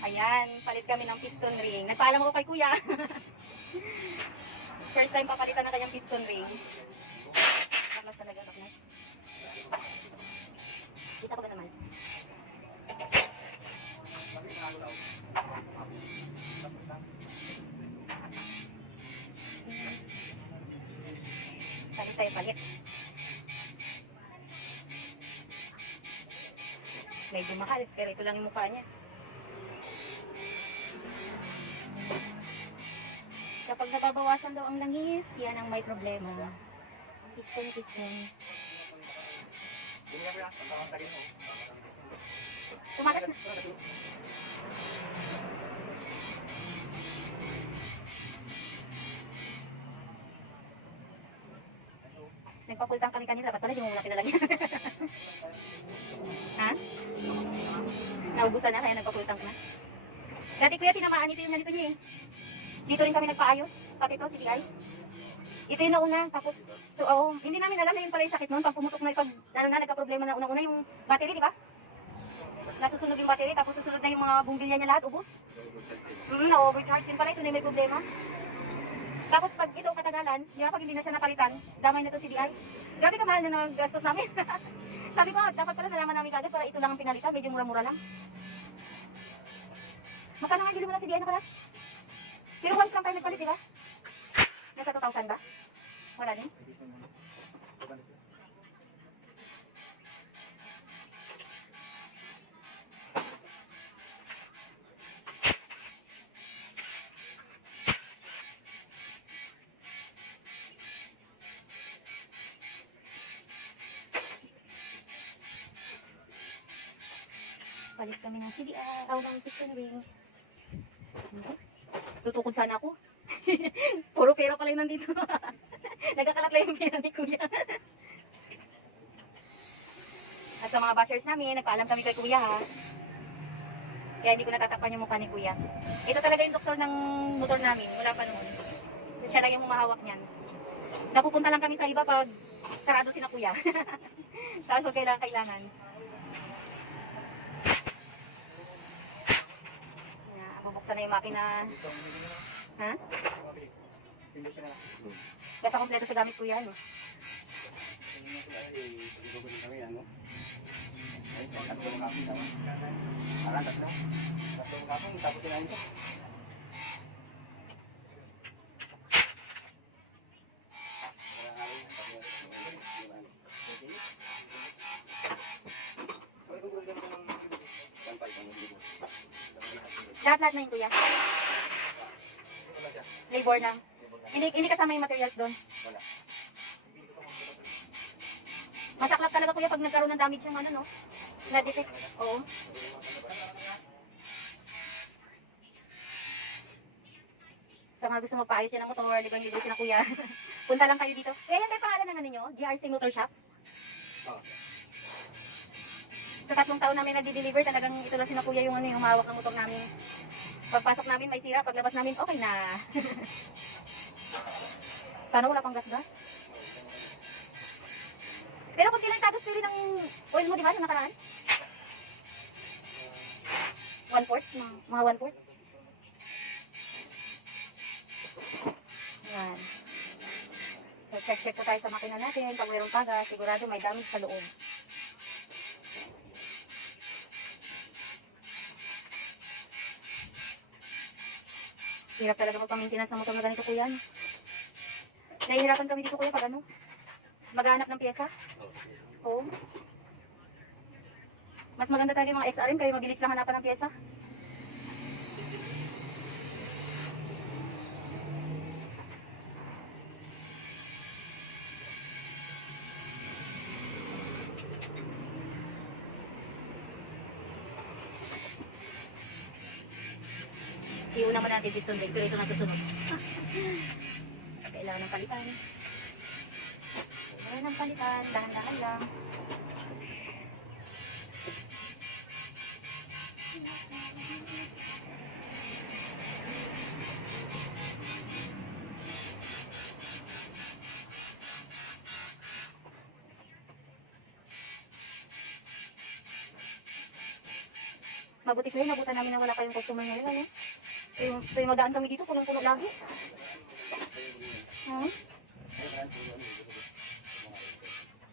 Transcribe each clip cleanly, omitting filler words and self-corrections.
Ayan, palit kami ng piston ring. Nagpaalam ako kay kuya. First time papalitan ng kanyang piston ring. Taklas talaga, taklas. Kita ko ba naman? Palit tayo, palit. Medyo mahal, pero ito lang yung mukha niya. Kapag nababawasan daw ang langis, yan ang may problema. Piston. Tumakas na. Nagpapultang kami kanina, ba't pala di mo muna pinalagyan? Ha? Naubusan na kaya nagpapultang ka na? Dati kuya, tinamaan ito yung ganito niya eh. Dito rin kami nagpaayos, pati ito, CDI. Ito yung nauna, tapos, so, hindi namin alam na yun pala yung sakit noon. Pag pumutok na, nagka-problema na unang-una yung battery, di ba? Nasusunod yung battery, tapos susunod na yung mga bumbilya niya lahat, ubos. Na-overcharge din pala, ito na yung may problema. Tapos pag ito katagalan, di ba, pag hindi na siya napalitan, damay na ito CDI. Grabe ka mahal na naggastos namin. Sabi ko, dapat pala nalaman namin kagad para ito lang ang pinalitan, medyo mura-mura lang. Magkano nga bili mo na CDI na pala? Pero once lang tayo nagpalit, di ba? Nasa 2,000 ba? Wala din? Palit kami ng CDI, ng piston ring. Tutukod sana ako. Puro pera pala yung nandito. Nagkakalat lang yung pera ni kuya. At sa mga bashers namin, nagpaalam kami kay kuya ha. Kaya hindi ko natatakpan yung mukha ni kuya. Ito talaga yung doktor ng motor namin. Wala pa noon. Siya lang yung humahawak niyan. Napupunta lang kami sa iba pag sarado si na kuya. Tapos kailangan. Bubuksan na yung makina. Ha? Basta kompleto sa gamit kuya, ano? Lahat na yun kuya. Labor lang. Hindi kasama yung materials doon. Masaklap talaga kuya pag nagkaroon ng damage yung ano, no? Na-detect. Oo. Sa mga gusto magpaayos yan ng motor, di ba yung libre na kuya? Punta lang kayo dito. Kaya yan tayo pangalan ng ano nyo? GRC Motor Shop? Sa 3 taon namin nagdi-deliver, talagang ito lang sina kuya yung ano, yung humawak ng motor namin. Pagpasok namin may sira, paglabas namin okay na. Sana wala pang gas-gas. Pero kung kailan tapos pili ng oil mo, di ba, sa nakaraan? 1/4? Mga 1/4? Yan. So, check po tayo sa makina natin. Pag mayroong tagas, sigurado may damage sa loob. Hirap talaga magpa-maintenance ng motor na ganito kuya. Nahihirapan kami dito kuya pag ano, maghanap ng pyesa. Oo. Mas maganda talaga yung mga XRM kaya mabilis lang hanapan ng pyesa. Iuna naman natin piston brake, pero ito na susunod. Kailangan ng palitan. Dahan-dahan lang. Mabuti ko yun, nabutan namin na wala kayong customer ngayon, ano? Tuwing magaan kami dito, punong-puno lagi.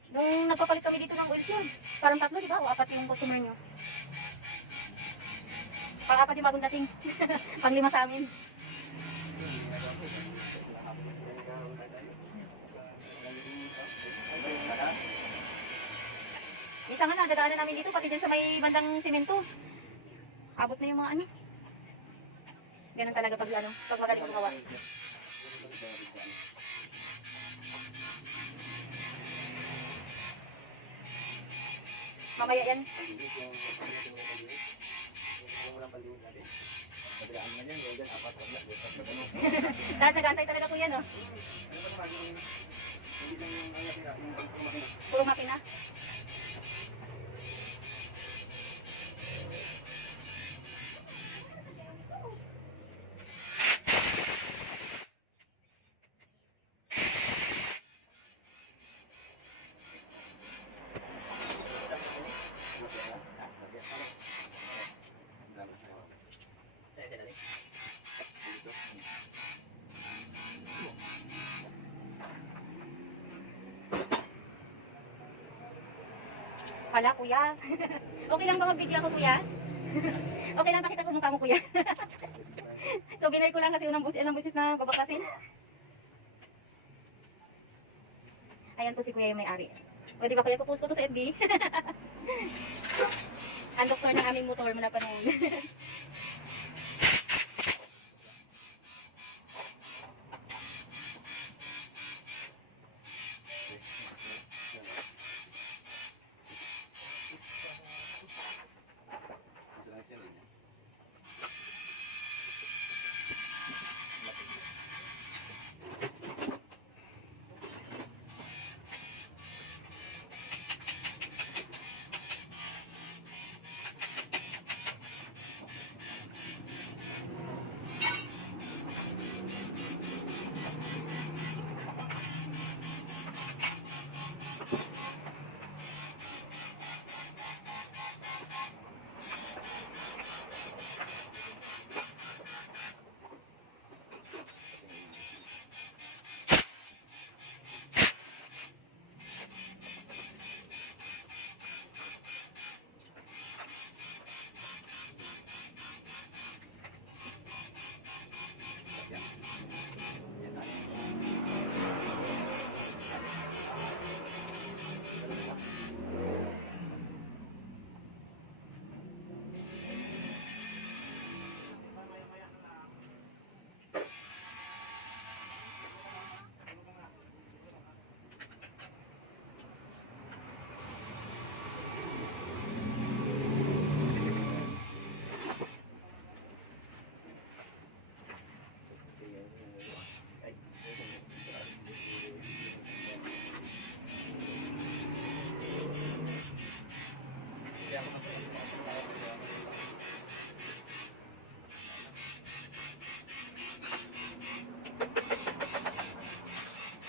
Nung nagpapalit kami dito ng oil yun, parang 3, di ba? O 4 yung customer nyo. Parang 4 yung bagong dating. Pang 5 sa amin. Isa nga na, dadaanan namin dito, pati dyan sa may bandang simento. Abot na yung mga ano. Ganun talaga pag magaling magawa. Mamaya yan. Tapos nag-aantay talaga ko yan, oh. Puro makina. Hala, kuya. Okay lang ba mag-video ako, kuya? Okay lang pakita ko mukha mo, kuya. So, binay ko lang kasi unang busis na babakasin. Ayan po si kuya yung may-ari. Pwede ba kuya, pupost ko to sa FB? Ang doktor ng aming motor mula pa noon.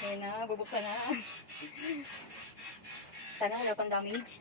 Ayan na, bubuksan na. Sana wala pang damage.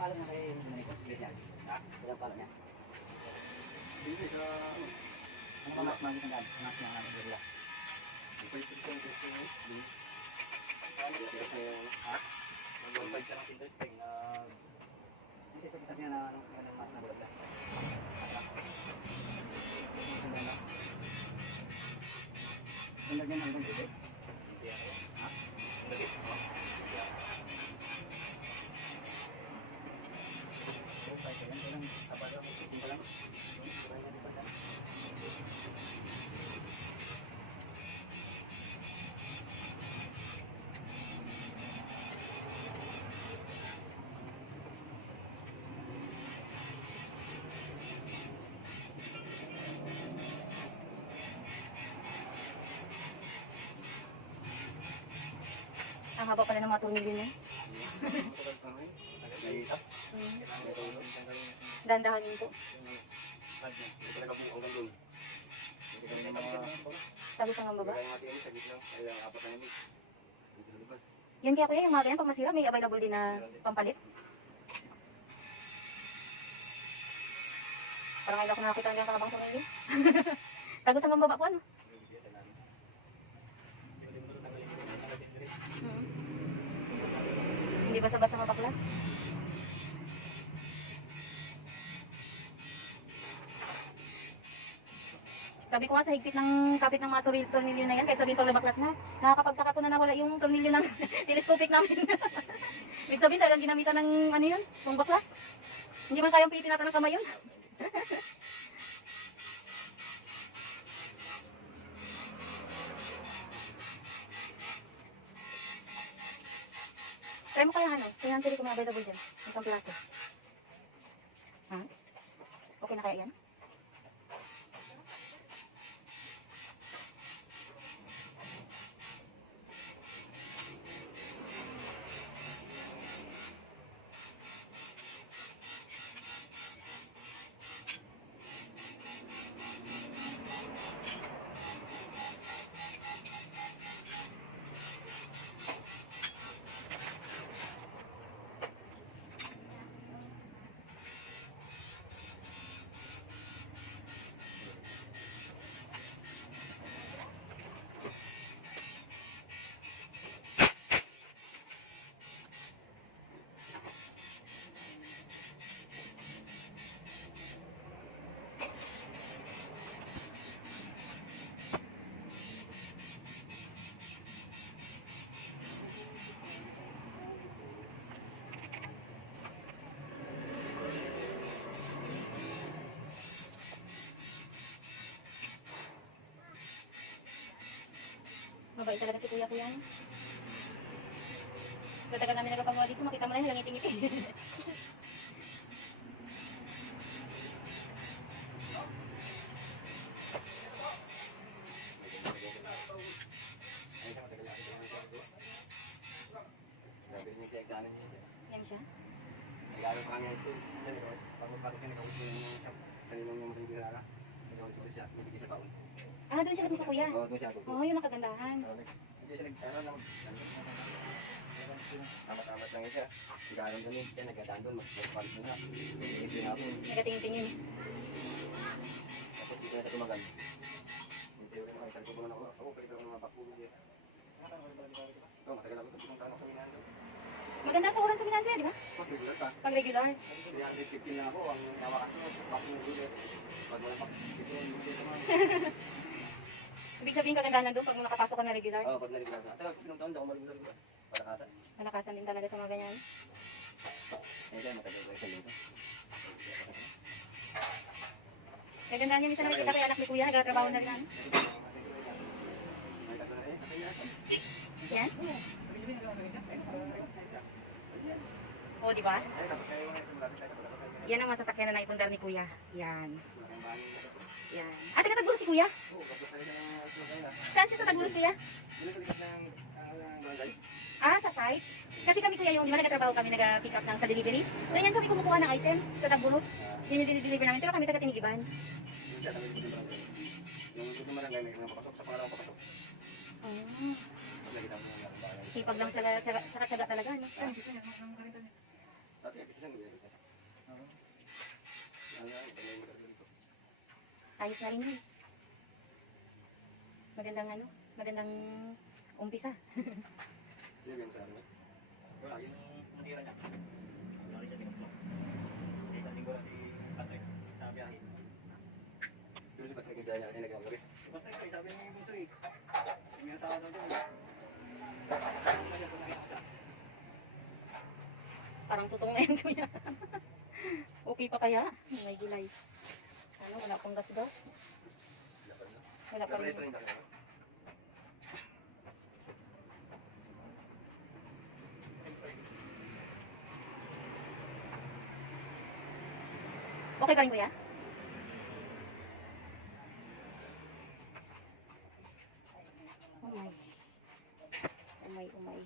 palo niya kay Maniko? Ganyan. Ha? Ilang palo niya? Hindi sa... Ano pa mas magitan dyan? Mas mga natin dito. Ha? Mag-1.5 ka ng interesting na... Hindi siya sabi na ano mas nabulat lang. Sundag niya hanggang dito. Hindi ako. Ha? Lagi. So, kahit yan, walang kapal lang. Hindi lang. Ang haba pala ng mga tumili niya. Nahihitap. Dandahanin po. Hindi talaga buo hanggang doon. Hindi kami na mga... Sabi sa nga baba. Kaya natin sa gitna. Kaya apat na yun. Dito na labas. Yan kaya kuya, yung mga ganyan pag masira, may available din na pampalit. Parang ngayon ako nakakita ng kakabang tumili. Tagos hanggang baba po ano. Hindi basta-basta mapaklas. Sabi ko nga sa higpit ng kapit ng mga tornilyo na yan, kahit sabihin pag nabaklas na, nakakapagtaka po na nawala yung tornilyo ng telescopic namin. Ibig sabihin talagang ginamitan ng ano yun, ng baklas. Hindi man kayang pitin natin ng kamay yun. Try mo kaya ano, kaya ang kung available dyan, yung pamplato. Ha? Okay na kaya yan? Mabait talaga si kuya-kuya. Katagal namin nagpapagawa dito, makita mo na yung langiti-ngiti. Yan siya. Nag-aaral pa kami ng school. Kasi pag-pasok yun, ikaw gusto yung shop. Kanina yung mga kilala. Ikaw gusto siya, hindi siya taon. Ah, doon siya natuto kuya. Oo, doon siya. Oo, yun ang kagandahan. Hindi siya nag-aaral lang. Tamat-tamat lang siya. Nag-aaral doon siya, nagkadaan doon. Mag-palit na. Hindi nga ako. Nagatingin-tingin. Tapos dito na siya tumagal. Hindi ko naman isang tubo na ako. Ako, pwede ako mga bakulong din. Ito, matagal ako ito. Pinuntahan ako sa Minando. Maganda sa oras sa ginagawa, di ba? Regular pa. Pag regular. 315 na ako. Ang nawakas ko, bakit yung gulit. Pag wala pa, dito yung gulit naman. Ibig sabihin kagandahan doon pag nakapasok ka na regular. Oo, pag na-regular ka. Tagal, pinuntahan ako malugar. Palakasan. Malakasan din talaga sa mga ganyan. Eh, kaya matagal ko isang linggo. Kagandahan yung minsan nakikita kay anak ni kuya, nagtatrabaho na rin. Yan. O, di ba? Yan ang masasakyan na naipundar ni kuya. Yan. Yan. Ah, taga Tagbulos si kuya? Saan siya sa Tagbulos kuya? Ah, sa site? Kasi kami kuya yung, di ba nagtatrabaho kami, nag-pick up ng sa delivery. Ganyan kami kumukuha ng item sa Tagbulos. Yun yung deliver namin, pero kami taga Tinigiban. Yung gusto mo lang gaya, may papasok sa pangalawang papasok. Sipag lang, tsaga talaga. No? Dati, kasi lang, hindi na. Oo. Ano nga, ito na yung maganda dito. Ayos na rin yun. Magandang ano, magandang umpisa. Sige, yung sa ano. Wala, yung natira niya. Lari siya tinutulog. Isang linggo na si Patrick sa biyahe. Pero si Patrick, hindi niya nag-awag eh. Si Patrick, sabi ni Bunso eh. May asawa daw doon. Parang tutong na yan kuya. Okay pa kaya? May gulay. Ano, wala pong gas-gas. Wala pa rin. Pero rin talaga. Okay pa rin kuya? Umay. Umay, umay.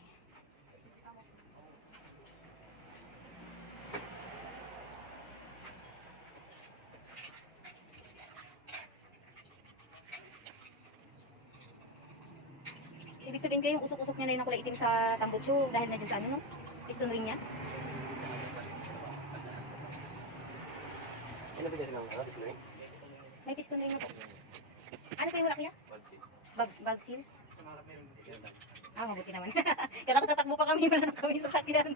Ibig sabihin kayo yung usok-usok niya na yun na kulay itim sa tambutso dahil na dyan sa ano, no? Piston ring niya. Ano ba siya ng ano? Ito na rin? May piston ring na po. Ano pa yung wala kuya? Bag seal? Ah, mabuti naman. Kala ko tatakbo pa kami, wala na kami sa sakyan.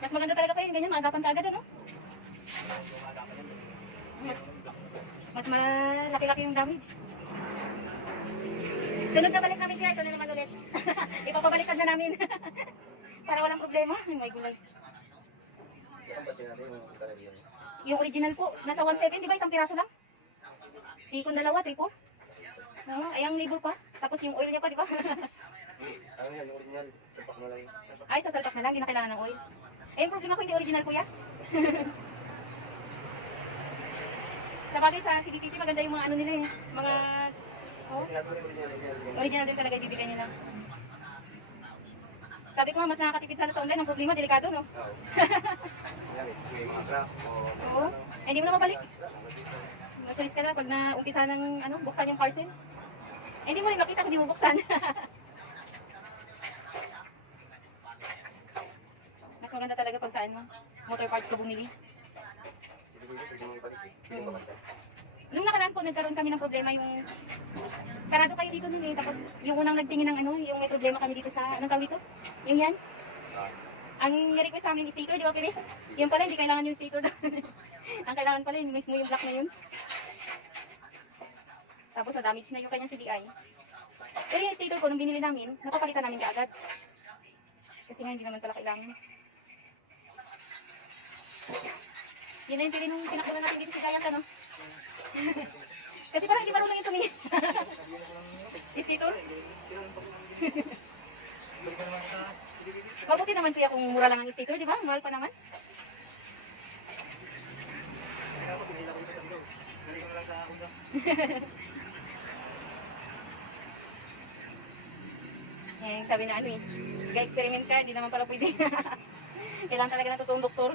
Mas maganda talaga kayo yung ganyan, maagapan ka agad, ano? Mas malaki-laki yung damage. Sunod na balik namin kaya, ito na naman ulit. Ipapabalikan na namin. Para walang problema. Ay, may gulay. Saan ba natin yung talaga yun? Yung original po, nasa 1.7, di ba? Isang piraso lang. Di kung dalawa, 3-4. Ay, ang label pa. Tapos yung oil niya pa, di ba? Ano yan, yung original? Sapak mo lang. Ay, sa salpak na lang, hindi na kailangan ng oil. Eh, yung problema ko hindi original, kuya. Sa bagay sa CDTV, maganda yung mga ano nila eh. Mga, oh, Sinabi ko yung original. original din talaga ibibigay nila. Sabi ko nga, mas nakakatipid sana sa online. Ang problema, delikado, no? Oo. Yan eh, may mga crack o... Oo. Eh, hindi mo na mabalik. Matulis ka na pag naumpisa ng ano, buksan yung parcel. Eh, hindi mo rin makita kung di mo buksan. Mas maganda talaga pag saan mo, motor parts ka bumili. Hindi ko pwede mo ibalik eh. Pwede mo kapatid. Nung nakaraan po, nagkaroon kami ng problema yung sarado kayo dito nun eh. Tapos yung unang nagtingin ng ano, yung may problema kami dito sa, anong tawag dito? Yung yan. Ang request sa amin is stator, di ba Pire? Yung pala, hindi kailangan yung stator doon. Ang kailangan pala yung mismo yung block na yun. Tapos na-damage na yung kanyang CDI. Pero yung stator ko, nung binili namin, napapalitan namin kaagad. Kasi nga hindi naman pala kailangan. Yun na yung Pire nung pinakuna natin dito si Giant, ano? Kasi parang hindi marunong yung tumingin. Stator? Mabuti naman kuya kung mura lang ang stator, di ba? Mahal pa naman. Kaya ako, pinila ko ito sa video. Balik ko na lang sa Honda. Eh, sabi na ano eh, ga-experiment ka, di naman pala pwede. Kailangan talaga na totoong doktor.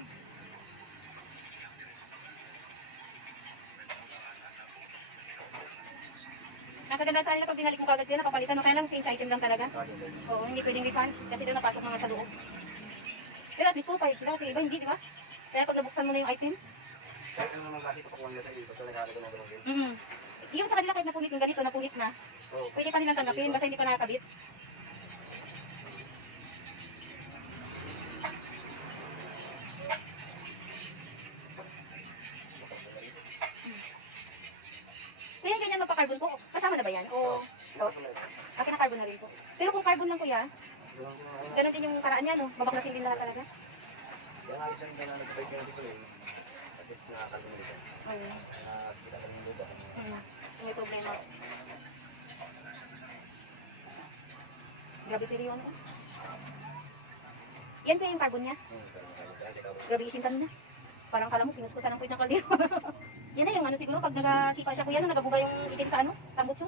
Nakaganda sa nila pag binalik mo kagad yan, napapalitan mo. Kaya lang change item lang talaga. Oo, hindi pwedeng refund kasi doon napasok mga sa loob. Pero at least po, pahit sila kasi iba hindi, di ba? Kaya pag nabuksan mo na yung item, Kahit ano naman kasi papakuha nila sa iyo, basta nagkakaroon ng ganun din. yung sa kanila kahit napunit yung ganito, napunit na, Oo. pwede pa nilang tanggapin basta hindi pa nakakabit. Kaya ganyan magpa-carbon po. Kasama na ba yan? O, akin na carbon na rin po. Pero kung carbon lang kuya, ganun din yung paraan niya, no? Babaklasin din lahat talaga. Kaya nga isa rin na nag-bike nga dito eh. At least nakakalimutan nila. Nakakita ka ng lupa. May problema. Grabe pero yun. Yan po yung carbon niya. Grabe isintan niya. Parang kala mo, pinuskusan ng puwit ng kaldero. Yan na yung ano siguro, pag nagasipa siya kuya, nagabuga yung itim sa ano, tambutso.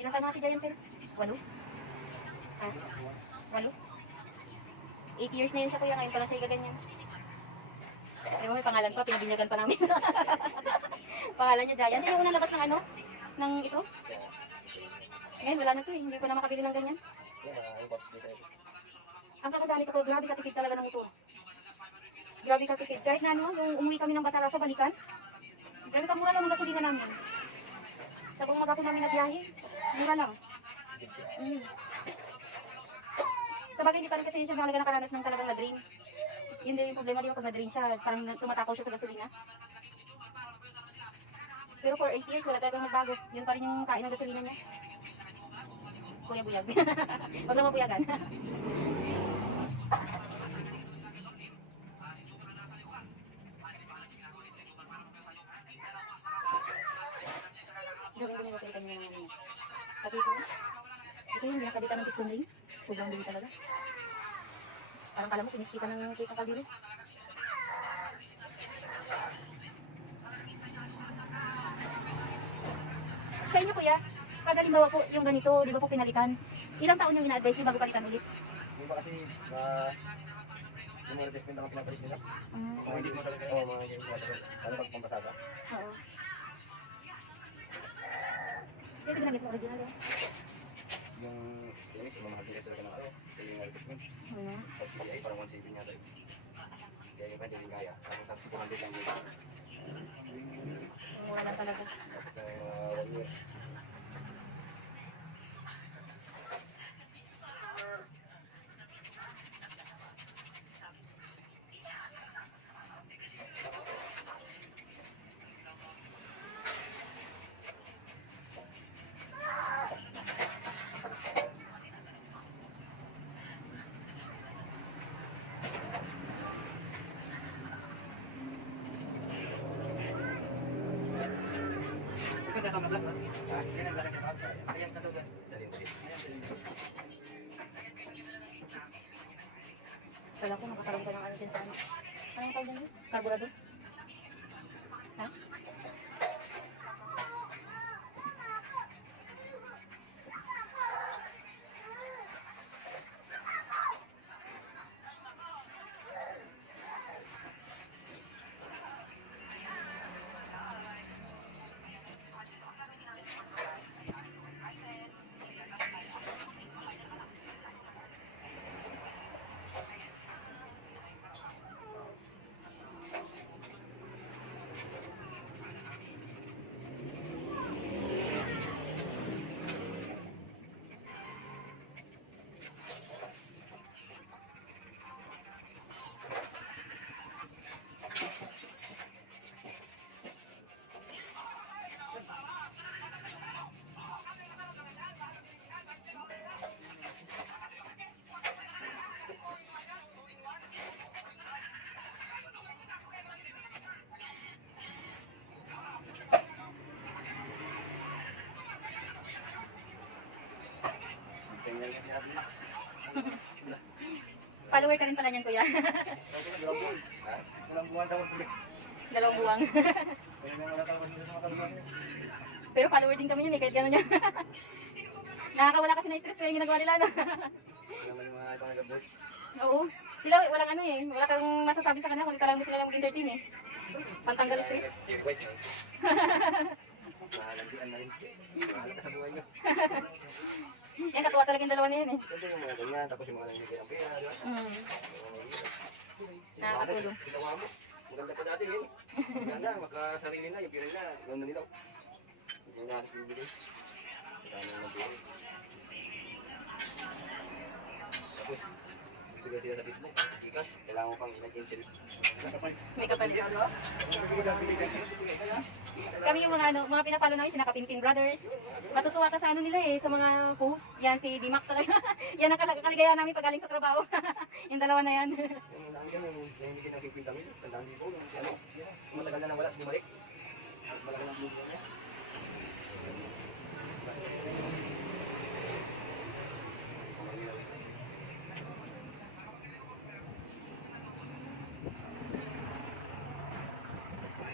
Ilang taon na si Giant pero? 8? Ha? 8 years na yun siya kuya, ngayon pa lang siya gaganyan. Ewan mo, may pangalan pa, pinabinyagan pa namin. Pangalan niya Giant. Yung unang labas ng ano? Ng ito? Ngayon, wala na to eh. Hindi ko na makabili ng ganyan. Ang kakadali ko, grabe katipid talaga ng motor. Grabe katipid. Kahit na ano, yung umuwi kami ng Batara sa balikan, grabe kamura lang ang gasolina namin. Sa buong maghapon namin nagbiyahe, mura lang. Sa bagay, hindi pa rin kasi siya mahalaga nakaranas ng talagang na-drain. Yun din yung problema, di ba pag na-drain siya, parang tumatakaw siya sa gasolina. Pero for 8 years, wala talagang magbago. Yun pa rin yung kain ng gasolina niya. Buyag-buyag. Huwag lang mabuyagan. Gawin ko yung kanya ng pati ito yung nakabita ng piston ring. Sobrang dumi talaga. Parang kala mo, piniskita ng cake ng kaldero. Sa inyo kuya, pag halimbawa po yung ganito, di ba po pinalitan, ilang taon yung ina-advise niyo bago palitan ulit? Di ba kasi, yung mga replacement ang pinapalis nila? Kung hindi mo talaga Oo, mga yung ano pag pampasada? Oo. Ito ginamit mo original yan? Yung Stenix, mamahal din sila ng ano, yung replacement. Tapos CI, parang 170 niya tayo. Kaya yung kanya yung kaya, tapos 200 lang yun. Mura lang talaga. After 1 year. Ikaw na kamagat ha? Yan ang galing ka. Ayan ka doon. Kala ko makakaroon ka ng ano dyan sa ano. Anong tawag dyan? Carburetor? Ha? Tingnan niya sinabi Max. Follower ka rin pala niyan kuya. Walang buwan daw. 2 buwang. Kaya nga wala talaga dito sa makaluman. Pero follower din kami yun eh, kahit gano'n niya. Nakakawala kasi na stress kaya yung ginagawa nila. No? Naman yung mga ibang nag-abort. Oo. Sila walang ano eh, wala kang masasabi sa kanila kung di talagang gusto nila mag-entertain eh. Pantanggal stress. Wait. Mahalandian na rin. Mahala ka sa buhay niyo. Yan, katuwa talaga yung dalawa na yun eh. Ito yung mga ganyan, tapos yung mga nangyayari ng pera, di ba? Nakakatulong. Sinawamos. Maganda pa dati yun. Maganda, makasarili na, yung pera nila, gano'n nila. Hindi na halos bibili. Marami ng pera. Tapos, bigay sila sa Facebook, ikat, kailangan ko pang nag-insel. May kapalit. Kami yung mga ano, mga pinapalo namin, sina Kapimping Brothers. Matutuwa ka sa ano nila eh, sa mga post. Yan, si D-Max talaga. Yan ang kaligayahan namin pag galing sa trabaho. Yung dalawa na yan. Yung dami yan, yung hindi na 50 mil, sandang libo, yung ano, matagal na nang wala, bumalik. Mas malaki ng blue niya.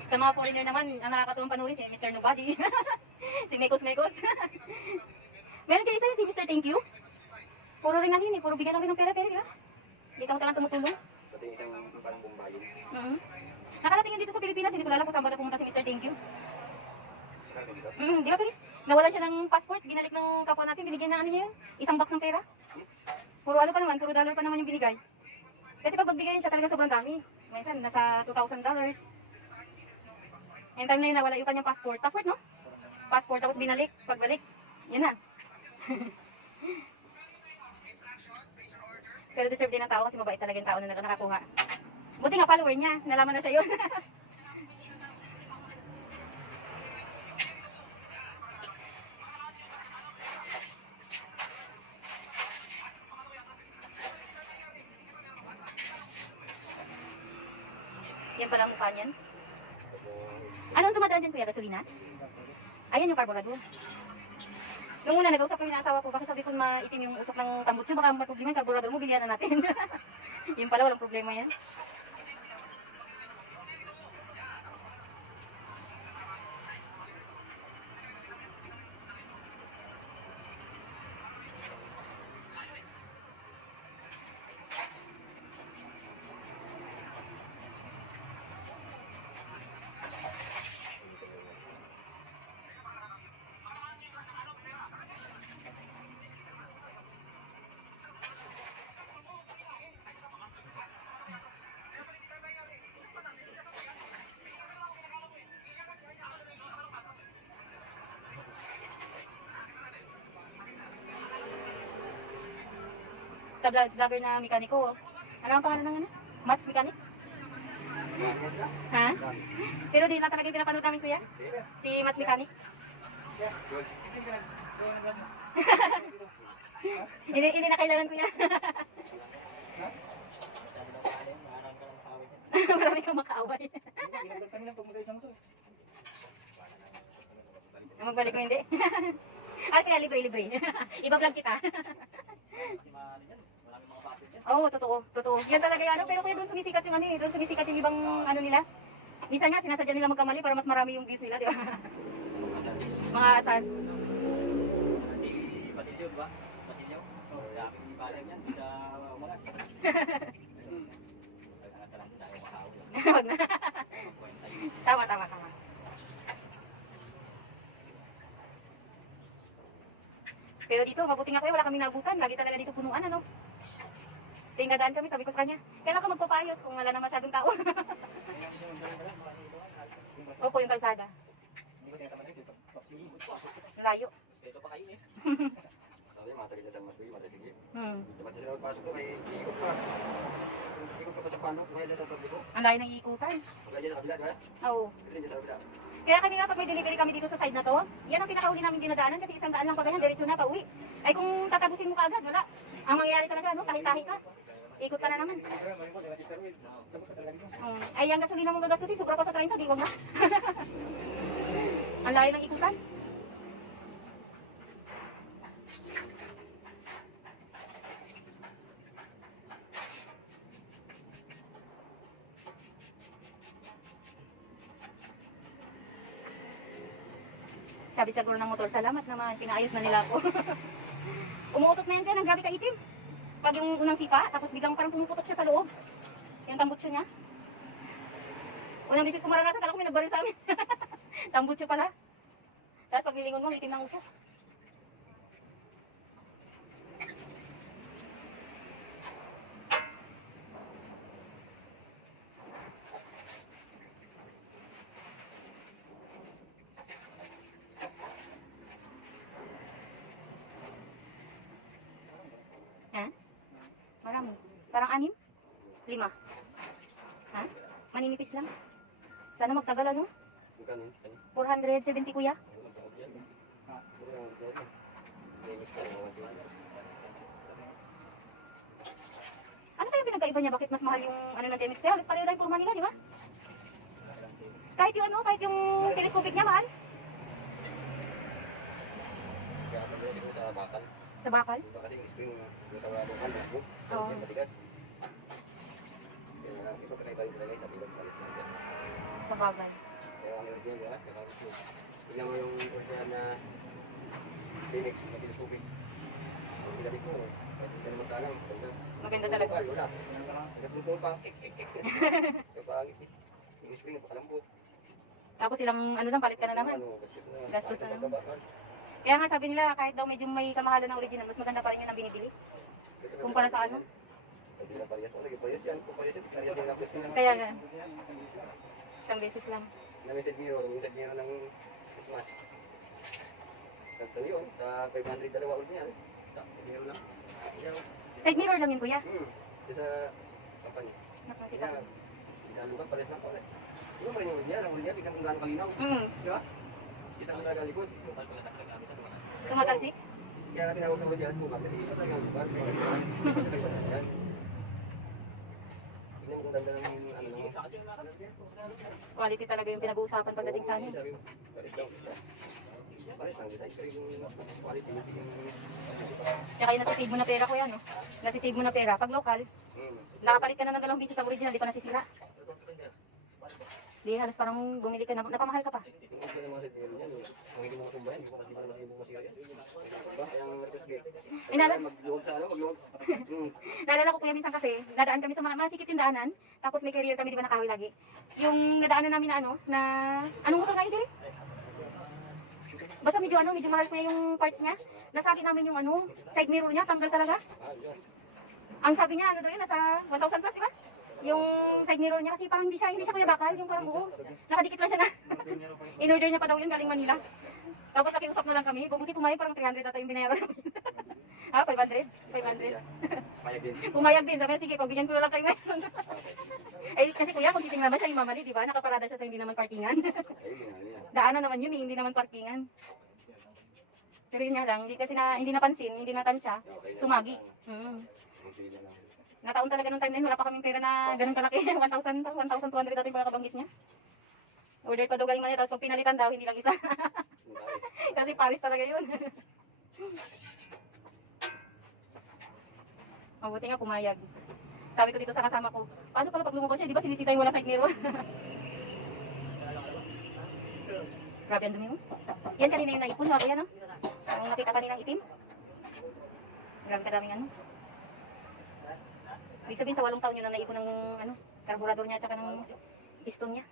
Sa mga foreigner naman, ang nakakatuwang panuri si Mr. Nobody. Si Mekos Mekos. Meron kayo sa'yo si Mr. Thank You? Puro rin ano yun eh, puro bigyan lang ng pera-pera, di ba? Hindi ka mo talagang tumutulong. Pati isang parang bumbayin. Nakarating yun dito sa Pilipinas, hindi ko alam kung saan ba na pumunta si Mr. Thank You. Parang dito. Di ba, Pili? Nawalan siya ng passport, binalik ng kapwa natin, binigyan na ano niya yun, isang box ng pera. Puro ano pa naman, puro dollar pa naman yung binigay. Kasi pag magbigay siya talaga sobrang dami. Minsan, nasa $2,000. Yung time na yun, nawala yung kanyang passport. Passport, no? Passport, tapos binalik, pagbalik. Yan na. Pero deserve din ng tao kasi mabait talaga yung tao na nakakuha. Buti nga follower niya, nalaman na siya yun. Yan pala ang mukha niyan. Anong dumadaan dyan, kuya? Gasolina? Ayan yung carburetor. Nung una, nag-usap kami ng asawa ko, bakit sabi ko maitim yung usok ng tambutso, baka may problema yung carburetor mo, bilihan na natin. Yun pala, walang problema yan. Sa vlogger na mekaniko. Ano ang pangalan ng ano? Mats Mechanic? Ha? Pero di na talaga yung pinapanood namin, kuya? Si Mats Mechanic? Hindi na kailangan, kuya. Marami kang makaaway. Magbalik mo hindi? Ay, kaya libre-libre. Iba-vlog kita. Oo, totoo. Yan talaga yan. Pero kaya doon sumisikat yung ano eh. Doon sumisikat yung ibang ano nila. Minsan nga, sinasadya nila magkamali para mas marami yung views nila, di ba? Mga asan. Si Basilio, di ba? Basilio? Sa aking ibalan yan, di sa umagas. Wag na. Tama. Pero dito, mabuti nga kuya, wala kaming naabutan. Lagi talaga dito punuan, ano? Tingadaan kami, sabi ko sa kanya, kailan ka magpapayos kung wala na masyadong tao? Opo, yung kalsada. Layo. Ito pa kayo eh. Sabi, matagal na sa Masbay, sige. Hmm. Dapat na sila pasok ko, may iikot pa. Ikot pa sa pano, kaya na sa publiko. Ang layo ng iikutan. Pagka dyan sa kabila, di ba? Oo. Pagka dyan sa kabila. Kaya kanina pag may delivery kami dito sa side na to, yan ang pinakauli namin dinadaanan kasi isang daan lang pa ganyan, diretso na pauwi. Ay kung tatagusin mo kaagad, wala. Ang mangyayari talaga, no, tahi-tahi ka. Ikot ka na naman. Ay, ang gasolina mong gagastusin, sobra pa sa 30, di wag na. Ang layo ng ikutan. Sabi sa guro ng motor, salamat naman, pinaayos na nila ako. Umuutot na yan kaya, grabe kaitim. Pag yung unang sipa, tapos biglang parang pumuputok siya sa loob. Yung tambutso niya. Unang bisis ko maranasan, kala ko may nagbaril sa amin. Tambutso pala. Tapos pag nilingon mo, itim ng usok. Ha? Marami. Parang 6? 5? Ha? Maninipis lang. Sana magtagal ano? Magkano yun? 470 kuya. Ano kaya pinagkaiba niya? Bakit mas mahal yung ano ng TMX? Kaya halos pareho lang yung kurma nila, di ba? Kahit yung ano, kahit yung telescopic niya, mahal. Kaya pagdating ko sa bakal. Sa bakal? Diba kasi yung spring yung sa bakal, bakal, Oo. yung matigas. Kaya iba ka na iba yung talaga sa bulog palit na dyan. Sa bagay. Kaya ang hirap yun, diba? Kaya tignan mo yung kursiyan na Phoenix na telescopic. Ang pinalik mo, Kahit hindi ka naman talang, maganda. Maganda talaga. Wala. Nagputol pa. Sa pangit eh. Yung spring, napakalambot. Tapos ilang ano lang, palit ka na naman. Ano, Gastos na naman. naman. Kaya nga sabi nila, kahit daw medyo may kamahalan ng original, mas maganda pa rin yun ang binibili. Kumpara sa ano? Hindi na parehas mo. Lagi parehas yan. Kung parehas yan, parehas din ang plus mo naman. Kaya nga. Isang beses lang. Na-message mirror ng Smash. Nagtano yun, sa 500 dalawa ulit niya. Mirror lang. Side mirror lang yun, kuya. Sa kampanya. Nakakita ko. Inalugan, parehas lang pala. Yung pa rin yung ulit niya, ang ulit niya, tignan kung gaano kalinaw. Di ba? Kita mo talaga likod. Tumatalsik? Kaya natin tinawag ng ulit yan, buka. Kasi iba talaga ang lugar. Tignan mo kung ganda ng ano lang. Quality talaga yung pinag-uusapan pagdating sa ano. Sabi mo, pares lang. Pares lang, design. Pero yung quality, yung Tsaka yung nasisave mo na pera, kuya, no? Nasisave mo na pera. Pag local, nakapalit ka na ng dalawang bisis sa original, di pa nasisira. Di, halos parang bumili ka na, napamahal ka pa. Yung upo ng mga set meron yan, ang hindi mga kumbayan, hindi mo kasi masira yung masira yan. Diba? Kaya ang request gate. Magluwag sa ano, magluwag. Naalala ko kuya minsan kasi, nadaan kami sa masikip yung daanan, tapos may career kami, di ba, nakawi lagi. Yung nadaanan namin na ano, na, anong motor nga yun, Derek? Basta medyo ano, medyo mahal ko yung parts niya. Nasabi namin yung ano, side mirror niya, tanggal talaga. Ang sabi niya, ano daw yun, nasa 1,000 plus, di ba? Yung side mirror niya kasi parang hindi siya kuya bakal, yung parang buo. Nakadikit lang siya na. In-order niya pa daw yun galing Manila. Tapos nakiusap na lang kami, buti pumayag parang 300 ata yung binayaran namin. Ha, 500? 500. Payag din. Pumayag din, sabi niya, sige, pagbigyan ko na lang kayo ngayon. Eh, kasi kuya, kung titingnan ba siya yung mamali, di ba? Nakaparada siya sa hindi naman parkingan. Daanan naman yun, hindi naman parkingan. Pero yun nga lang, hindi kasi hindi napansin, hindi natansya, sumagi. Nataon talaga nung time na yun, wala pa kaming pera na ganun kalaki, 1,000 to, 1,200 dati yung pagkabanggit niya. Order pa daw galing Manila, tapos pag pinalitan daw, hindi lang isa. Kasi Paris talaga yun. Mabuti nga pumayag. Sabi ko dito sa kasama ko, paano pala pag lumabas siya, di ba sinisita yung wala side mirror? Grabe ang dumi mo. Yan kanina yung naipon, wala yan, no? Ang nakita kaninang itim. Grabe kadaming ano. Ibig sabihin sa 8 taon yun na naipon ng ano, karburador niya at saka ng piston niya.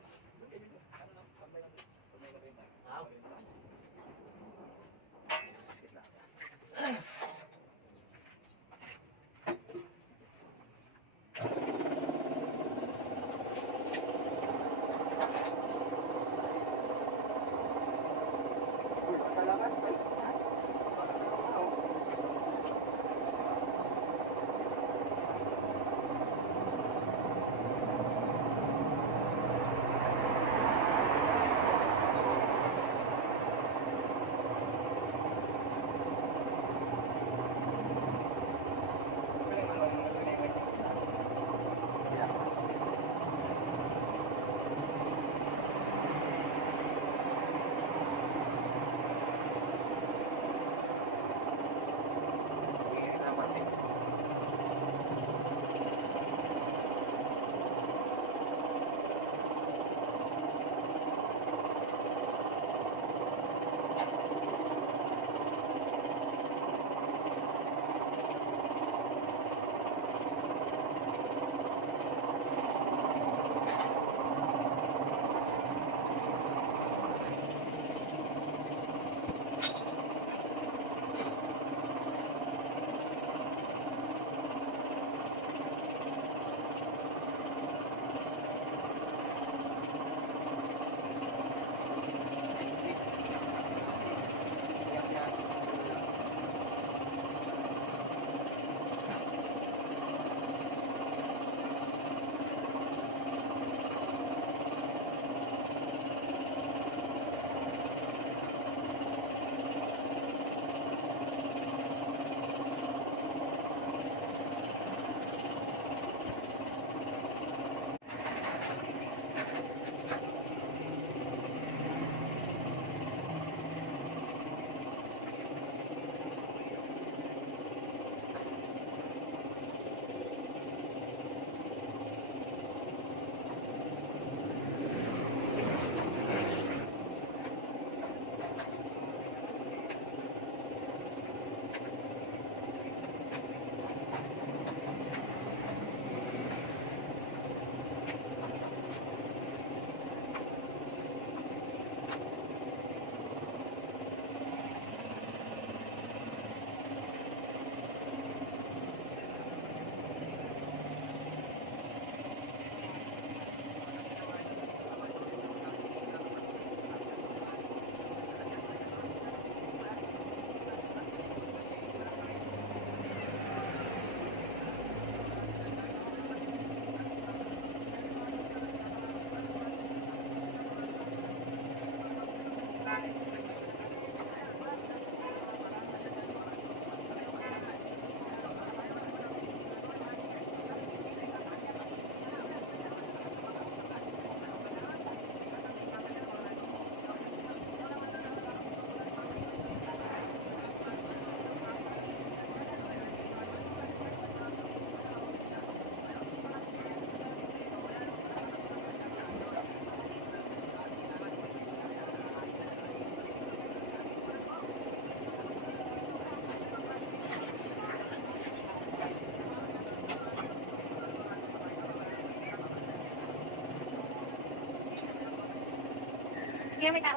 Kaya may tao.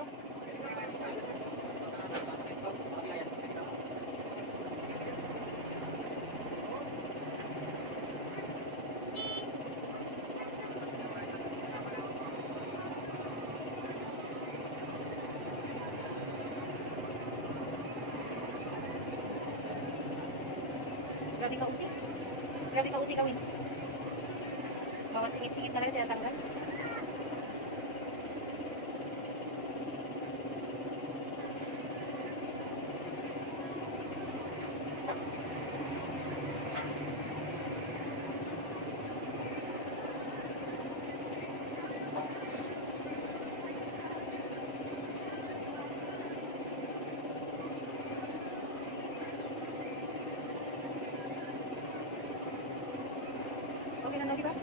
Grabe ka uti. Grabe ka uti gawin. Mga singit-singit talaga tinatanggal. Okay na, di ba?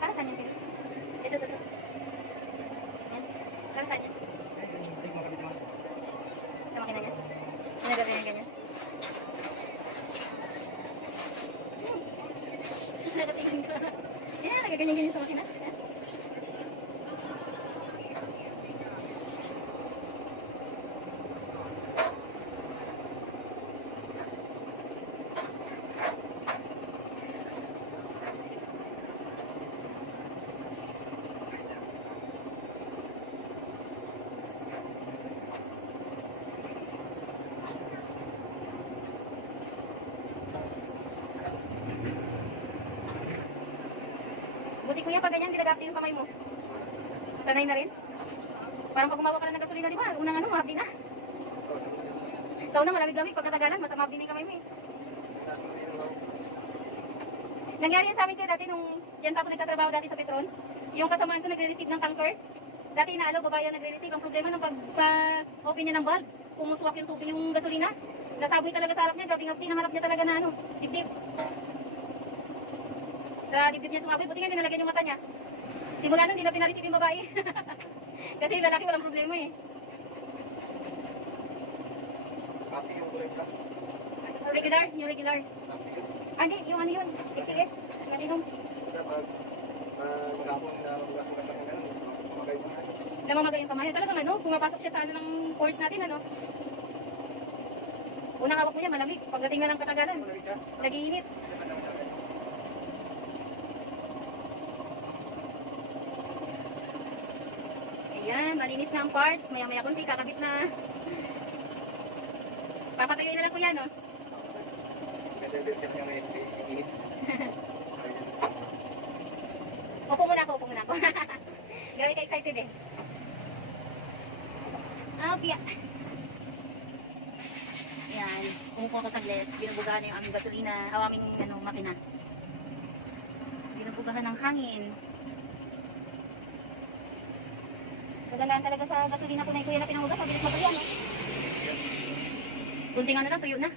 Para saan yan, Phil? Ito. Yan. Para saan yan? Sa makina niya? Nagagawin yan ganyan? Nagatingin ka. Yan, nagaganyan-ganyan sa makina. Yan. Buti kuya, pag ganyan, dinadapti yung kamay mo. Sanay na rin. Parang pag gumawa ka na ng gasolina, di ba? Unang ano, mahapdi na. Sa una, malamig-lamig. Pagkatagalan, masamahapdi na yung kamay mo eh. Nangyari yan sa amin kuya dati nung yan pa ako nagtatrabaho dati sa Petron. Yung kasamaan ko nagre-receive ng tanker. Dati inaalaw, babae ang nagre-receive. Ang problema nung pag-open niya ng valve, pumuswak yung tubig yung gasolina. Nasaboy talaga sa harap niya. Grabe ng harap niya talaga na ano, dibdib. Sa dibdib niya sumaboy, buti nga dinalagyan yung mata niya. Simula nun, hindi na pinareceive yung babae. Kasi yung lalaki walang problema eh. Happy yung kulay black. Regular, yung regular. Ah, hindi, yung ano yun, XCS. Yan yun. Kasi pag maghapon na magugas-ugas ng ganun, mamagay mo na. Namamagay yung kamay. Talagang ano, pumapasok siya sa ano ng force natin, ano. Unang hawak mo niya, malamig. Pagdating na ng katagalan, Malamig siya. nag-iinit. Ayan, malinis na ang parts. Maya-maya kunti, kakabit na. Papatayuin na lang kuya, no? Ganda yung version niya ngayon, init. Upo muna ako. Grabe ka excited eh. Pia. Yan, umupo ako saglit. Binubugahan na yung aming gasolina, aming makina. Binubugahan ng hangin. Magalaan talaga sa gasolina ko na kuya na pinahugas. Ang bilis matuyo, no? Kunting ano lang, tuyo na.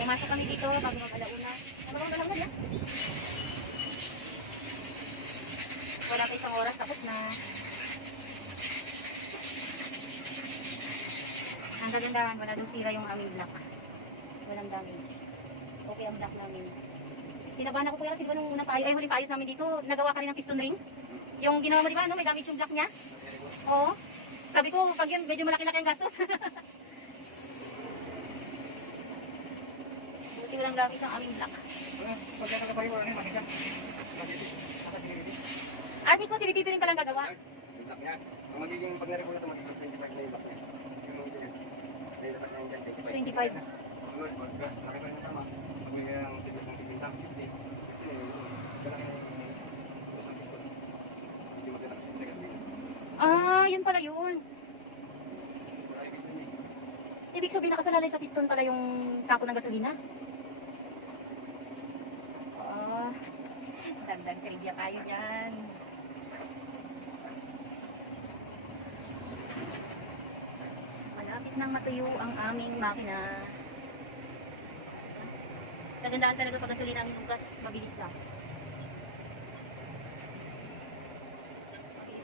Pumasok kami dito bago mag-alauna. Ano bang dalang na? Wala pa isang oras, tapos na. Ang kagandahan, wala daw sira yung aming block. Walang damage. Okay ang block namin. Tinabahan ako kuya, kasi diba nung unang ay huling paayos namin dito, nagawa ka rin ng piston ring. Yung ginawa mo diba, no, may damage yung block niya? Oo. Sabi ko, pag yun, medyo malaki-laki ang gastos. Buti walang gamit ang aming block. Pagka nakapayo, ano yung makita? At mismo si Tito rin palang gagawa. Yung block niya. Ang magiging pag nare-pull na ito, magiging 25 na yung block niya. Yung magiging yun. Dahil dapat na yung dyan, 25. Sunod, nakita niyo tama. Pag may ng sigit ng 50, 50. Ganang yung isang piston. Hindi matira kasi hindi kasi Ah, yun pala yun. wala yung piston niya. Ibig sabihin nakasalalay sa piston pala yung tapo ng gasolina. Ah, dagdag trivia tayo dyan. Malapit nang matuyo ang aming makina. Nagandaan talaga pag gasolina ang lugas, mabilis lang.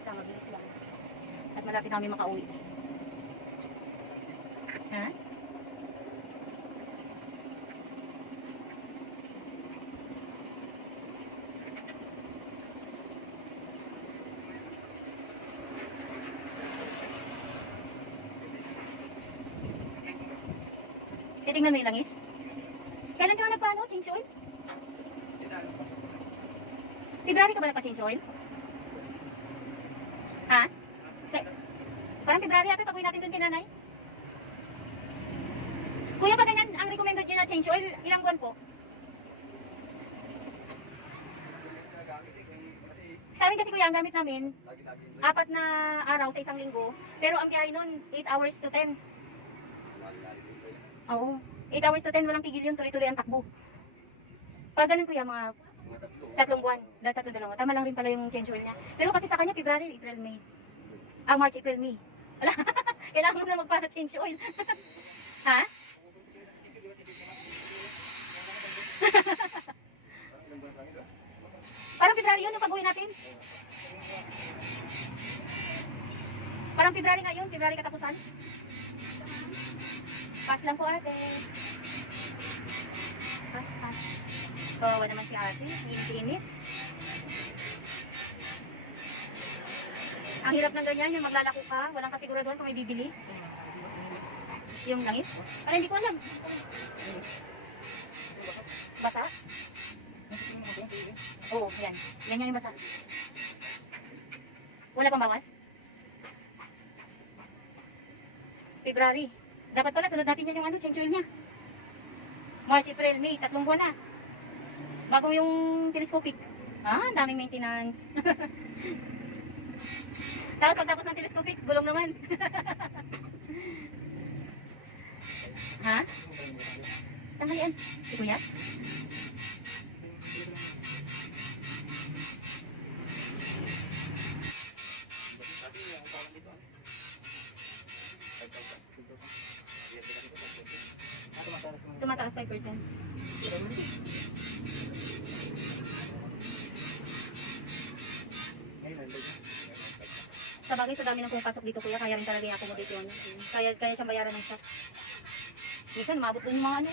Mabilis lang. At malapit kami makauwi. Titingnan mo yung langis. Kailan ka na nagpaano? Change oil? February ka ba nagpa-change oil? Ha? Parang February ata pag-uwi natin doon kay nanay. Kuya, pag ganyan ang recommended nyo na change oil, ilang buwan po? Sa amin kasi kuya, ang gamit namin, 4 na araw sa isang linggo. Pero ang biyahe nun, 8 hours to 10. Oo. 8 hours to 10, walang tigil yun, tuloy-tuloy ang takbo. Pag ganun kuya, mga 3 buwan, 3-2. Tama lang rin pala yung change oil niya. Pero kasi sa kanya, February, April, May. March, April, May. Wala, kailangan mo na magpa-change oil. Ha? Parang February yun yung pag-uwi natin. Parang February nga yun, February katapusan. Pass lang po ate. Pass. Kawawa naman si ate, init-init. Ang hirap ng ganyan, yung maglalako ka, walang kasiguraduhan kung may bibili. Yung langis? Ano, hindi ko alam. Basa? Oo, yan. Yan nga yung basa. Wala pang bawas? February. Dapat pala, sunod natin yan yung ano, change oil niya. March, April, May, 3 buwan na. Bago yung telescopic. Ang daming maintenance. Tapos pagtapos ng telescopic, gulong naman. Ha? Tanghalian. Si kuya? Tumataas 5%. Sa bagay, sa dami ng pumapasok dito kuya, kaya rin talaga i-accommodate yun. Kaya siyang bayaran ng shop. Minsan, mabot dun yung mga ano.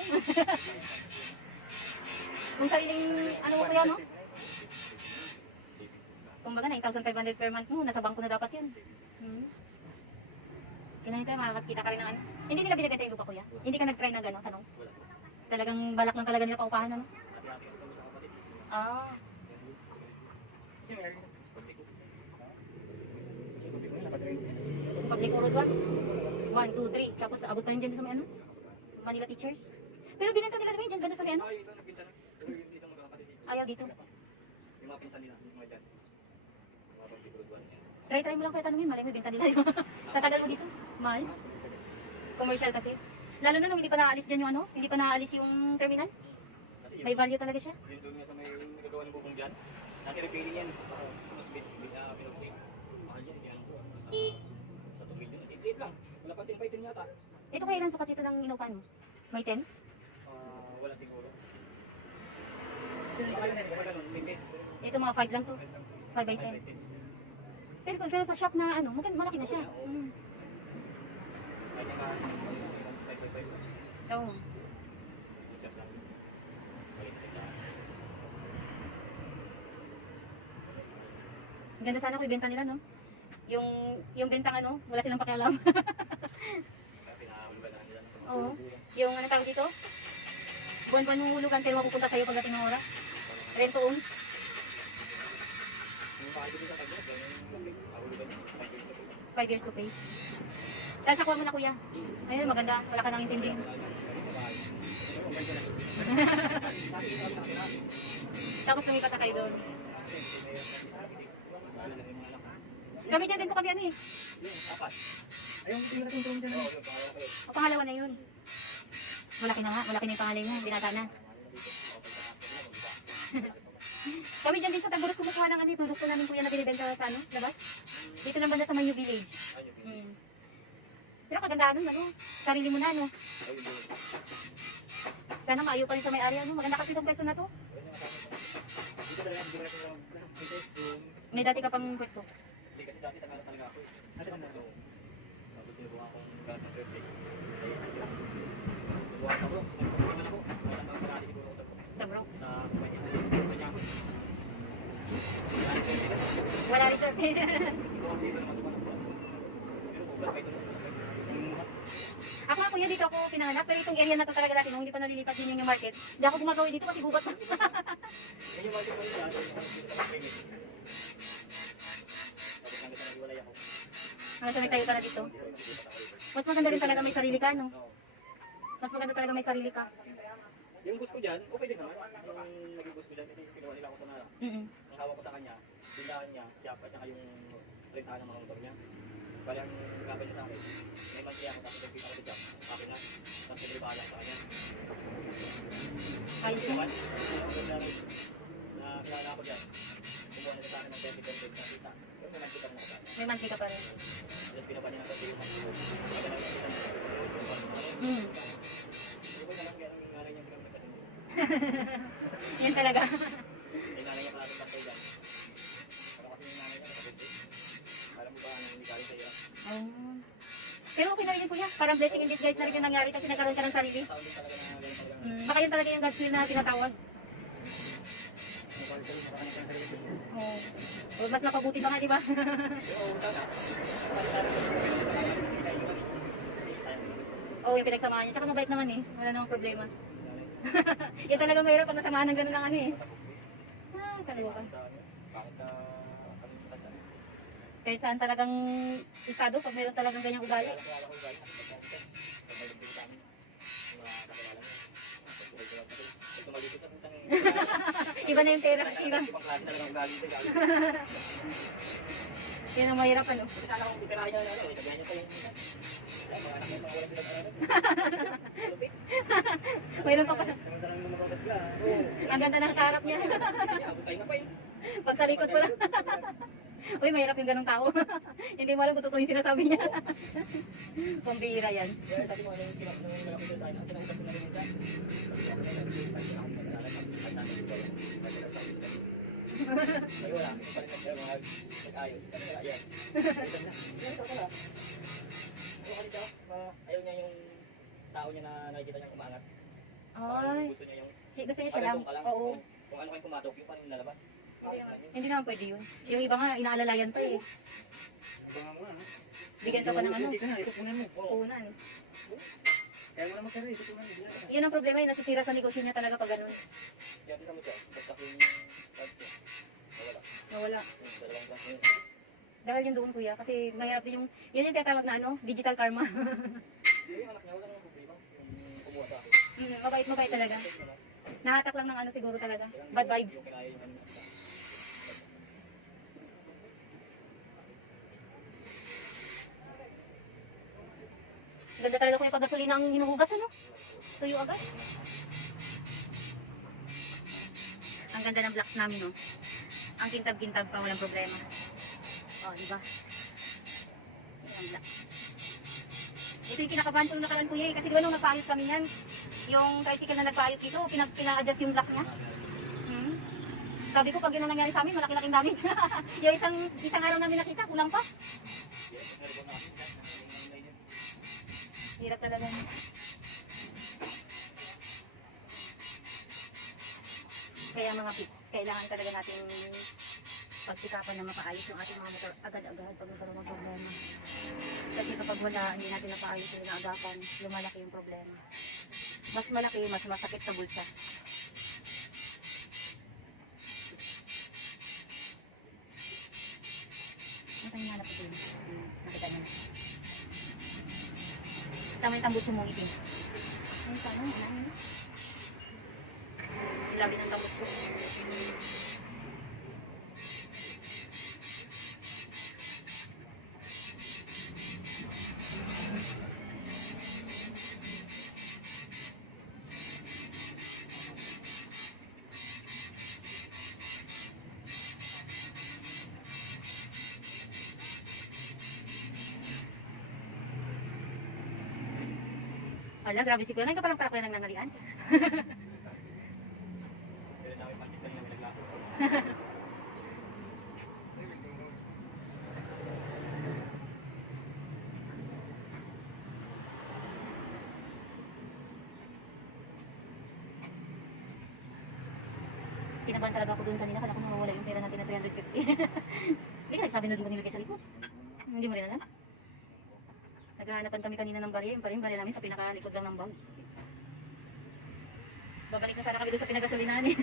Kung sariling, ano mo kuya, no? Kumbaga, 9,500 per month mo, nasa bangko na dapat yun. Kailangan tayo, makakakita ka rin ng ano. Hindi nila binigay yung lupa kuya? Hindi ka nag-try na gano'n, tanong? Talagang balak lang talaga nila paupahan, ano? Ah. Public Road 1, 2, 3. Tapos abot pa yun dyan sa may ano? Manila Teachers. Pero binenta nila naman dyan, ganda sa may ano? Ayaw dito. Yung mga pinsan nila, yung mga dyan. Yung mga pagkikruduan niya. Try mo lang kaya tanongin, malay mo binenta nila yun. Sa tagal mo dito, mahal. Commercial kasi. Lalo na nung hindi pa naalis dyan yung ano, hindi pa naalis yung terminal. Kasi May value talaga siya. yung doon nga sa may nagagawa ng bubong dyan, nati-repairing yan. Tapos pinagsig. Mahal yan, yan. Sa 2 million. Liit lang. Wala pang 10 yata. Ito kaya ilan sukat dito ng inupan mo? May 10? Wala siguro. Baka ganun, limit. Ito mga 5 lang to. 5 by 10. Pero sa shop na ano, malaki na siya. Kanya nga, 5.5. Oo. Ang ganda sana kung ibenta nila, no? Yung bentang ano, wala silang pakialam. Oo. Yung ano tawag dito? Buwan-buwan mong hulugan pero mapupunta sa'yo pagdating ng oras. Rent to own. 5 years to pay. Sasakuha mo na kuya. Ayun, maganda. Wala ka nang intindihin. Tapos lumipat na kayo doon. Kami dyan din po kami ano eh. O pangalawa na yun. Malaki na nga. Malaki na yung pangalay mo. Binata na. Kami dyan din sa Taburot kumukuha ng ano, produkto namin kuya na binibenta sa ano, labas. Dito lang banda sa Mayo Village. Pero kagandahan nun, ano, sarili mo na, ano. Sana maayo pa rin sa may area, ano. Maganda kasi itong pwesto na to. May dati ka pang pwesto. Hindi kasi dati sa talaga ako. Tapos sinubukan akong gamit ng survey. Sinubukan sa Bronx. Nagpapasiman ako. Malatang marami siguro ako Sa Bronx. sa kumpanya. Kumpanya ako. Wala resort. Ito ang dito naman naman ako. Pero kung ba ito Ako nga kuya dito dito ako pinanganak, pero itong area na to talaga dati, nung hindi pa nalilipat din yung market, hindi ako gumagawa dito kasi gubat na. Yan yung market mo nila, dito sa premise. Tapos nandito na iwalay ako. Hanggang sa may tayo ka na dito. Mas maganda rin talaga may sarili ka, no? Mas maganda talaga may sarili ka. Yung gusto ko dyan, okay din naman. Yung naging gusto ko dyan, ito yung kinuha nila ako sa na. Ang hawak ko sa kanya, tindahan niya, siya pa, tsaka yung rentahan ng mga motor niya. Bali ang gagawin niya sa akin, may mansiya ako tapos nagpita ko sa job, akin na, tapos nagpita bahala sa kanya. Ayos Naman, na. na kilala ko dyan, kumuha nila sa akin ng 20% na kita. Pero may mansiya ka rin ako sa kanya. May mansi ka pa rin. Tapos pinapa niya ng kasi yung mansiya. Kaya lang yung Mm. Hindi ko nalang yan ang nanay niya pinag kasi mo. Yan talaga. May nanay niya parating kapay dyan. Para kasi yung nanay niya nakabunti. Alam mo ba ano hindi galing sa iyo? Oh. Pero okay na rin po yan. Parang blessing in disguise na rin yung nangyari kasi nagkaroon ka ng sarili. Tao din talaga na ganun talaga. Baka yun talaga yung God's will na tinatawag. Oh. O, mas mapabuti pa nga, di ba? Pero sana, Oo, yung pinagsamahan niya. Tsaka mabait naman eh. Wala namang problema. Yan talagang mahirap pag nasamaan ng gano'n lang ano eh. Ah, kaliwa. bakit kami matanda? Kahit saan talagang isado pag mayroon talagang ganyang ugali. Kaya ko guys, pag may nagpili kami, mga kakilala mo, ito malikot na puntang Iba na yung pera. Iba. ibang klase talaga ang galing sa galing. Yan ang mahirap ano. Kasi sana kung pipirahin niya na ano, sabihan niya pa yung ay, mga anak mo, mga walang pinag-aralan. Malupit. Mayroon pa pa. Samantalang mga kapatid ka. Oo. Ang ganda ng karap niya. Abot tayo na pa yun. Pagkalikot ko lang. Uy, mahirap yung ganong tao. Hindi mo alam kung totoo yung sinasabi niya. Pambihira yan. Kaya sabi mo ano yung pinag nung malaki sa akin, ang pinausap ko na rin minsan. Ay wala, hindi pa rin mga nag-ayos. Kasi wala yan. Yan sa pala. Ano kanito? Ayaw niya yung tao niya na nakikita niya kumangat. Ay, Gusto niya yung gusto niya siya lang. Oo. Kung ano kayo pumasok, yung paano lalabas. Hindi naman pwede yun. Yung iba nga, inaalalayan pa eh. Abangan mo na, no? Bigyan ka pa ng ano. Hindi ka na, itupunan mo. Puhunan. Kaya mo na magkano, itupunan mo. Yun ang problema, yung nasisira sa negosyo niya talaga pag ganun. Kaya kita mo siya, basta yung cards niya. Nawala. Nawala. Yung dalawang cards niya. Dahil yun doon kuya, kasi mahirap din yung, yun yung tinatawag na ano, digital karma. Yung anak niya, wala nang problema. Yung kumuha sa akin. Mabait talaga. Nahatak lang ng ano siguro talaga. Bad vibes. Yung kinaya yung ano niya. Ganda talaga kuya pag gasolina ang hinuhugas ano. Tuyo agad. Ang ganda ng blocks namin no. Ang kintab-kintab pa, walang problema. Oh, di ba? Ayan, blocks. Ito yung kinakabahan ko nung nakaraan kuya eh. Kasi di ba nung nagpaayos kami yan, yung tricycle na nagpaayos dito, pina-adjust yung block niya. Sabi ko, pag yun ang nangyari sa amin, malaki-laking damage. Yung isang araw namin nakita, kulang pa. Hirap talaga. Kaya mga pips, kailangan talaga natin pagsikapan na mapaayos yung ating mga motor agad-agad pag nagkaroon ng problema. Kasi kapag wala, hindi natin napaayos yung inaagapan, lumalaki yung problema. Mas malaki, mas masakit sa bulsa. Ano yung hanap ito? Nakita niyo. Tama yung tambutso mong itim. Ayun sana, ano? Lagi ng tambutso. Ala, grabe si Kuya. Ngayon ka palang para Kuya nanganalian. Kaya namin pansit kanina may naglako. Pinabahan talaga ako doon kanina. Kala ko mawawala yung pera natin na 350. Hindi ka nagsabi na di mo nilagay sa likod. Hindi mo rin alam? Naghahanapan kami kanina ng barya. Yung barya namin sa pinakalikod lang ng bag. Babalik na sana kami doon sa pinagasolinahan eh.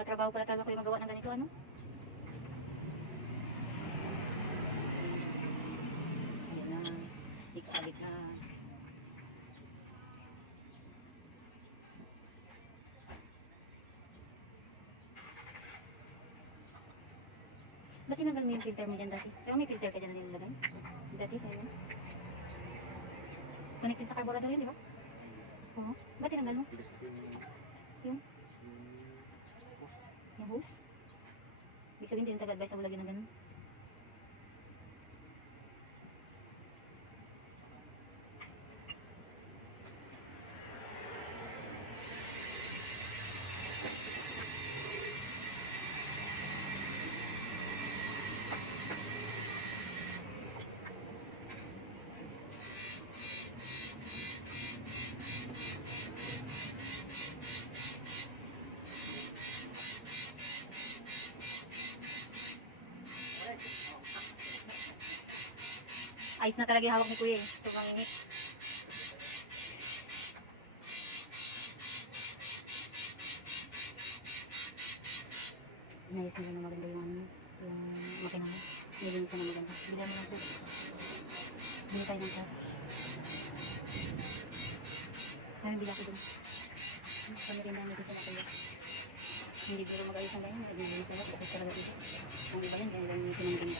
Matrabaho pala talaga kayo magawa ng ganito, ano? Ayan na. Ikaalit na. Ba't tinanggal mo yung filter mo dyan dati? Pero may filter ka dyan na nilalagay? Dati sa'yo. Connected sa carburetor yun, di ba? Oo. Ba't tinanggal mo? Yung hose? Ibig sabihin, hindi nag-advise ako lagyan ng ganun. Ayos na talaga yung hawak ni Kuya eh. Sobrang init. Inayos nila na maganda yung makina mo. Nilinisan na maganda. Bila mo lang po. Bili tayo ng cash. Kaya bila ko dun. Kami rin namin dito sa Kuya. Hindi ko mag-ayos ang ganyan. Nilinis na ako. Kasi talaga dito. Ang iba yan. Kaya lang yung pinamaganda.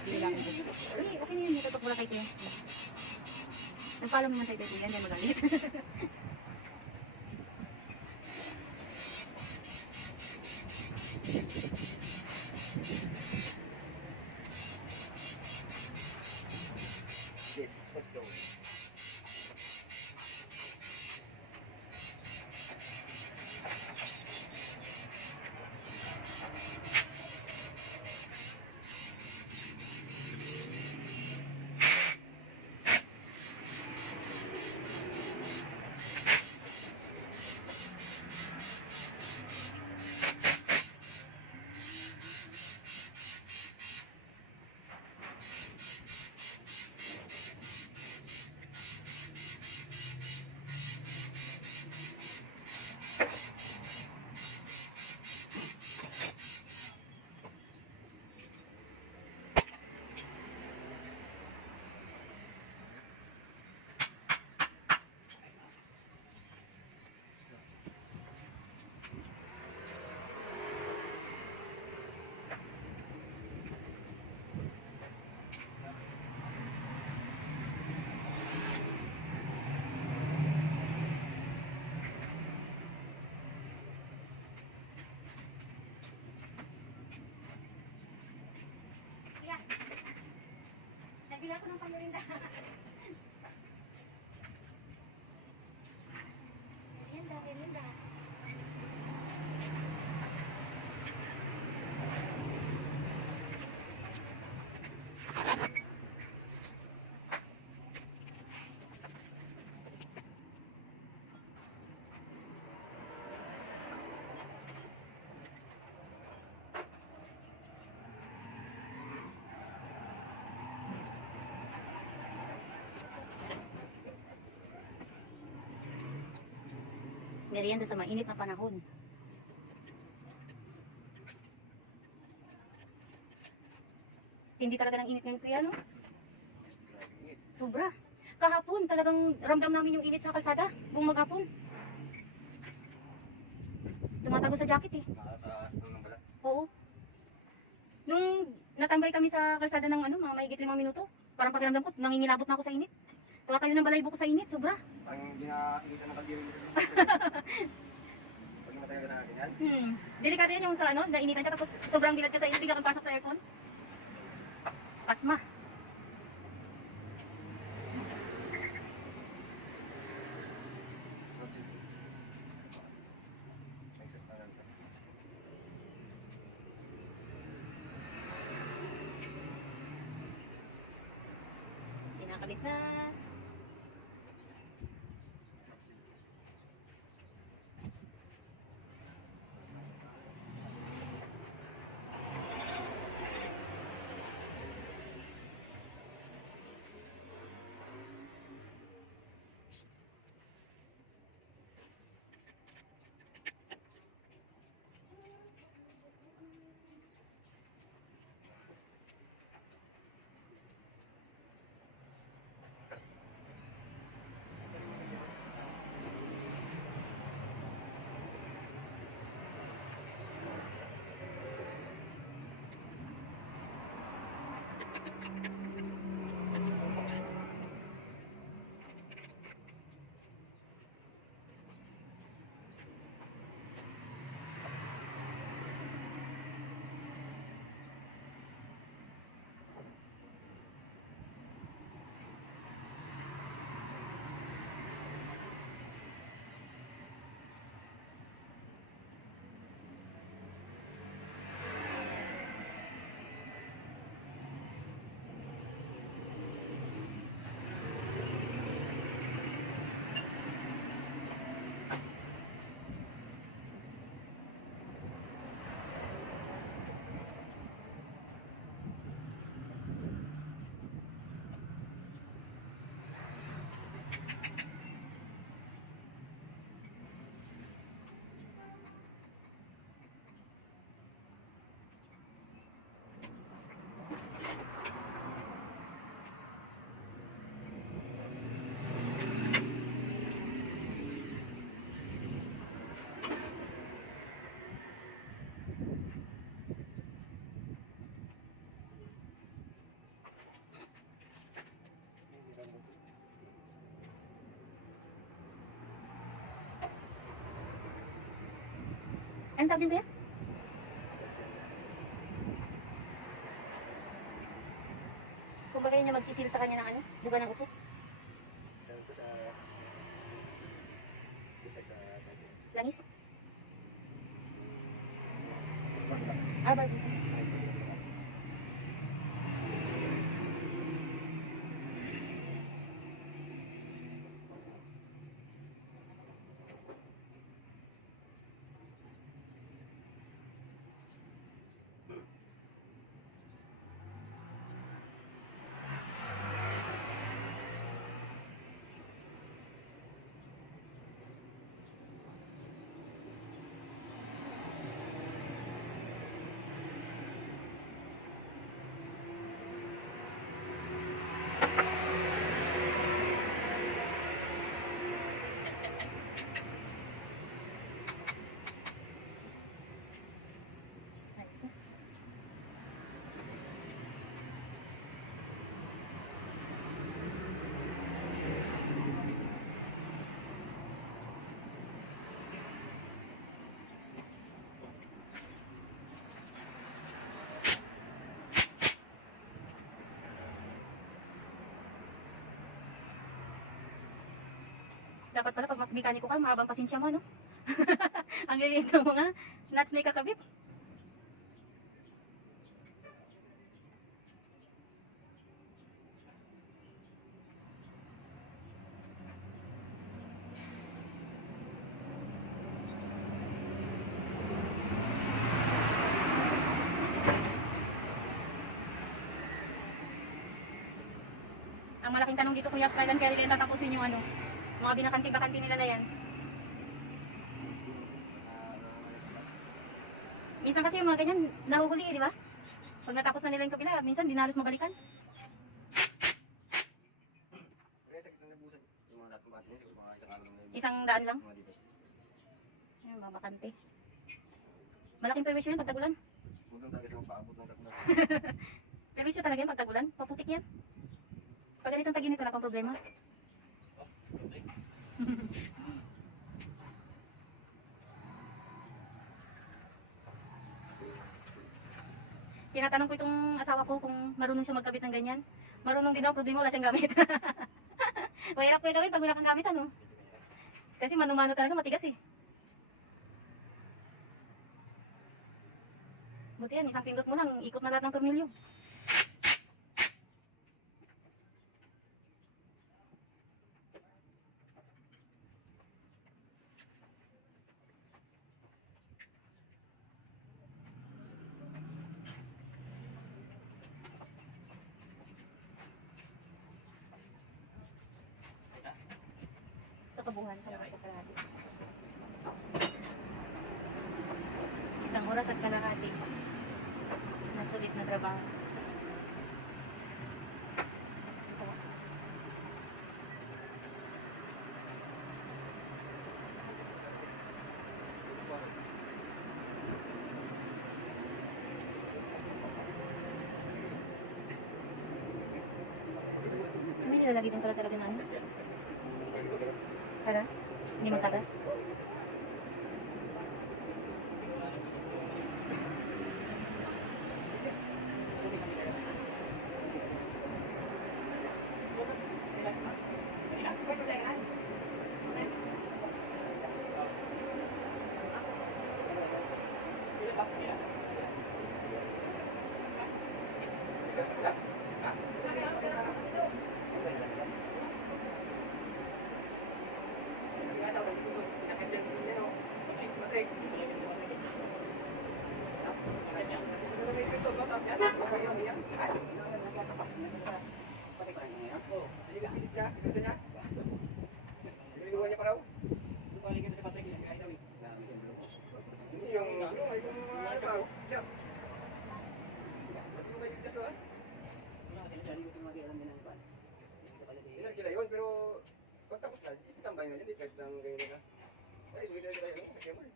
Hindi lang ito. Okay na yun. Itutok mo lang kay Kuya. Nagpaalam naman tayo kay Kuya. Hindi magalit. Yes, let's go. Kuya. Nagbila ko ng pamerinda. Merienda. Merienda sa mainit na panahon. Hindi talaga ng init ngayon kuya, no? Sobra. Kahapon, talagang ramdam namin yung init sa kalsada. Buong maghapon. Tumatago sa jacket eh. Oo. Nung natambay kami sa kalsada ng ano, mga mahigit 5 minuto, parang pakiramdam ko, nangingilabot na ako sa init. Tumatayo ng balaybo ko sa init, sobra. Ang ginainitan ng kaldero dito. Pag matagal sa akin yan. Delikado yan yung sa ano, nainitan ka tapos sobrang bilad ka sa init, bigla kang pasok sa aircon. Pasma. Kinakabit na. Anong tawag din ba yan? Kung bagay niya magsisil sa kanya ng ano, duga ng usok. Sabi ko sa... Langis. Ah, barbecue. Ayos na. Dapat pala pag mekaniko ka, mahabang pasensya mo, no? Ang liliit ng mga nuts na ikakabit. Ang malaking tanong dito, kuya, kailan kaya nila tatapusin yung ano, mga binakanti-bakanti nila na yan. Minsan kasi yung mga ganyan, nahuhuli, di ba? Pag natapos na nila yung kabila, minsan di na halos magalikan. Kaya sa kitang nabusan, yung mga datong bati niya, siguro mga isang araw na yun. Isang daan lang. Mga dito. Ayun, mga bakante. Malaking perwisyo yan pag tagulan. Huwag lang talaga silang paabot ng datong bati. Perwisyo talaga yan pag tagulan. Paputik yan. Pag ganitong tagin ito, wala pang problema. Tinatanong ko itong asawa ko kung marunong siya magkabit ng ganyan. Marunong din daw, problema wala siyang gamit. Mahirap ko yung gawin pag wala kang gamit, ano? Kasi mano-mano talaga, matigas eh. Buti yan, isang pindot mo lang, ikot na lahat ng tornilyo. Sa kabuhan, sa oras at kalahati. Isang oras at kalahati. Nasulit na trabaho. May nilalagay din pala talaga na ano? Para? Hindi magtagas? Pero pagtapos na, isitambay na, hindi kahit nang ganyan na. Ay, suwi na tayo, kasi mo.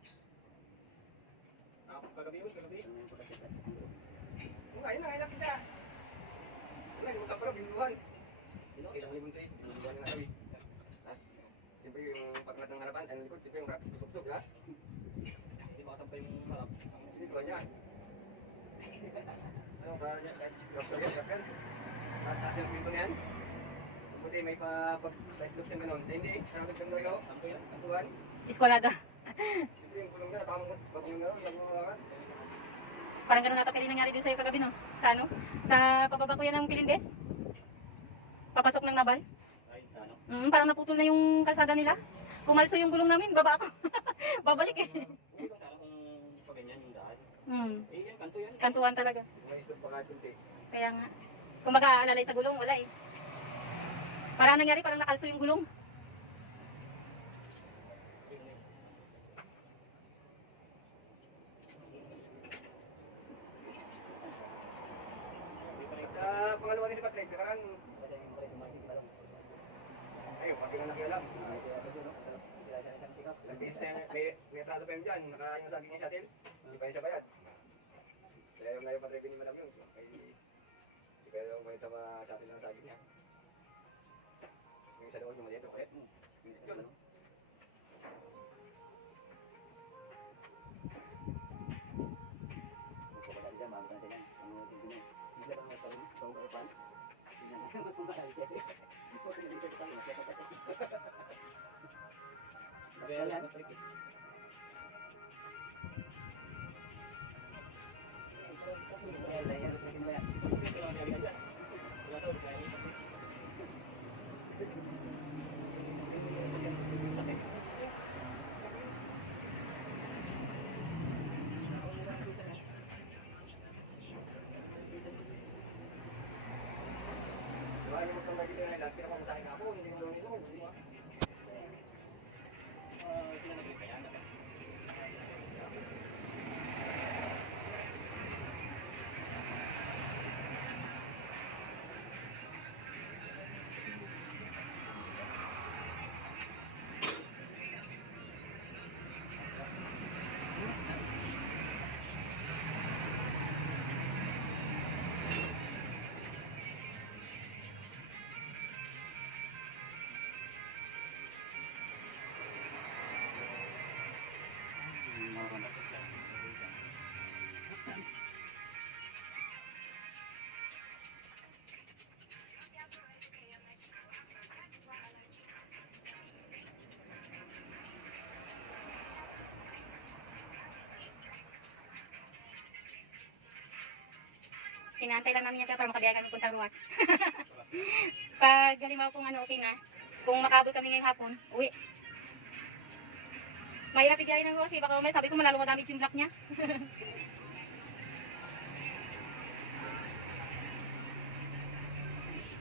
Kagabi yun, kagabi. Ngayon na kita. Ngayon, mo sa parang binuhan. Kita ko ni Buntoy, binuhan na kami. Tapos, siyempre yung pagkat ng harapan, ang likod, ito yung rap, susok-susok, ha? Hindi makasampay. pa yung harap. Hindi ko yan. Ano ka yan? Doctor yan, doctor. Taas yung pinto niyan. Puti may pa-size look siya ganun. Hindi, sarap yung pinto yun. Sampo yan. Tampuan. Eskolado. Siyempre yung kulong niya, natamang bagong yung gano'n. Yung mga lakat. Parang ganun nata pili nangyari din sa'yo kagabi, no? Sa ano? Sa pababa ko yan ng Pilindes. Papasok ng Nabal. Ay, sa ano? Parang naputol na yung kalsada nila. Kumalso yung gulong namin, baba ako. Babalik eh. Hindi ba sana kung pag ganyan yung daan? Eh, yan, kanto yan. Kantuan talaga. Mga isdog pa kahit kunti. Kaya nga. Kung mag-aalalay sa gulong, wala eh. Parang nangyari, parang nakalso yung gulong. Sa pangalawa ni si Patrick, nakaraan. Ayun, pag yung nakialam. Nag-business na yan, may atraso pa yun dyan. Naka yung saging niya shuttle. Hindi pa yun siya bayad. Kaya yung ngayon Patrick, hindi malam yun. Hindi pa yung bayad sa shuttle ng saging niya. Yung isa doon, yung maliit, yung kaya. Yun. Ano mo itong nagiging na ilang, pinapang sa akin ako, hindi mo daw nito. Sila nag-ipa yan. Inaantay lang namin yan para makabiyahe kami puntang Ruas. Pag halimbawa kung ano, okay na, kung makabot kami ngayong hapon, uwi. Mahirap ibiyahe ng Ruas eh, baka umay, sabi ko malalo madamage yung block niya.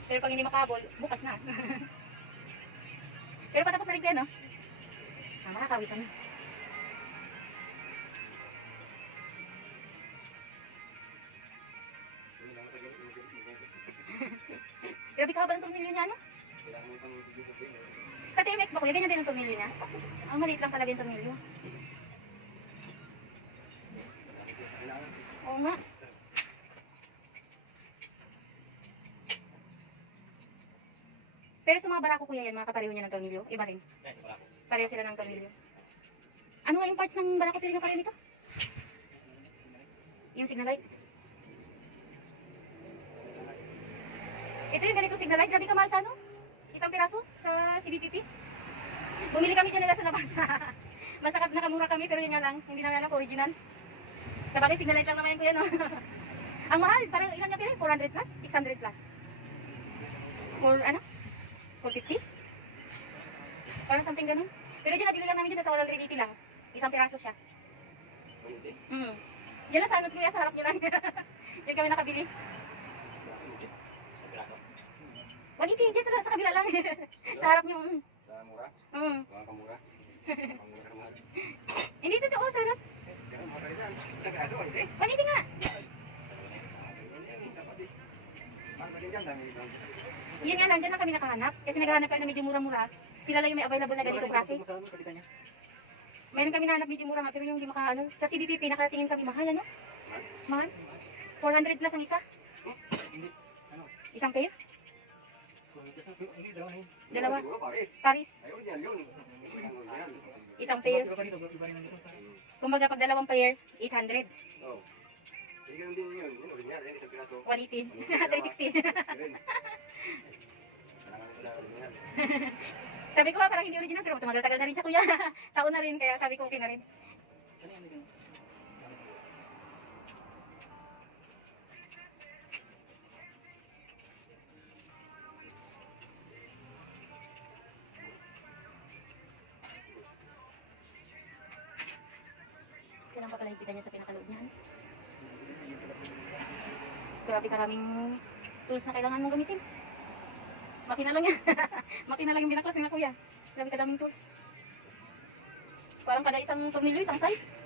Pero pag hindi makabol, bukas na. Pero patapos na rin yan, no? Makakawit kami. Grabe ka ba ng tornilyo niya, no? Kailangan mo itong video. Sa TMX ba kuya, ganyan din ang tornilyo niya? Ang maliit lang talaga yung tornilyo. Oo nga. Pero sa mga barako kuya yan, mga kapareho niya ng tornilyo, iba rin. Yan, wala ko. Pareho sila ng tornilyo. Ano nga yung parts ng barako rin yung pareho nito? Yung signal light. Ito yung ganito signal light, grabe ka mahal sa ano? Isang piraso sa CBPP. Bumili kami dyan nila sa labas. Mas nakamura kami pero yun nga lang, hindi namin alam kung original. Sa bagay, signal light lang naman yan kuya, no? Ang mahal, parang ilan niya pila? 400 plus? 600 plus? Or ano? 450? Parang something ganun. Pero dyan nabili lang namin dyan sa 180 lang. Isang piraso siya. Yan lang sa ano kuya, sa harap nyo lang. Yan kami nakabili. 180, dyan sa kabila lang. Sa harap nyo. Sa mura? Mm. Mga kamura? Kamura ka mahal. Hindi totoo, sa harap. Ganun, mga kalitan. Isang kaso, hindi. 180 nga. Paano ba din dyan? Dami dito. Yun nga lang, dyan lang kami nakahanap. Kasi naghahanap kami ng medyo mura-mura. Sila lang yung may available na ganitong klase. Meron kami nahanap medyo mura nga, pero yung hindi makaano. Sa CBPP, nakatingin kami mahal, ano? Mahal? 400 plus ang isa. Isang pair? Dalawa. Siguro Paris. Paris. Ayun yan, yun. Isang pair. Iba pa dito, iba rin dito. Kumbaga pag dalawang pair, 800. Oo. Hindi ganun din yun. Yun, original. Yan, isang piraso. 180. 360. Yun. Kailangan nila original. Sabi ko nga parang hindi original pero tumagal-tagal na rin siya kuya. Taon na rin kaya sabi ko okay na rin. Ano yan, dito? Kailan pa pala higpitan niya sa pinakaloob niyan. Grabe karaming tools na kailangan mong gamitin. Makina lang yan. Makina lang yung binaklas nila kuya. Grabe kadaming tools. Parang kada isang tornilyo, isang size.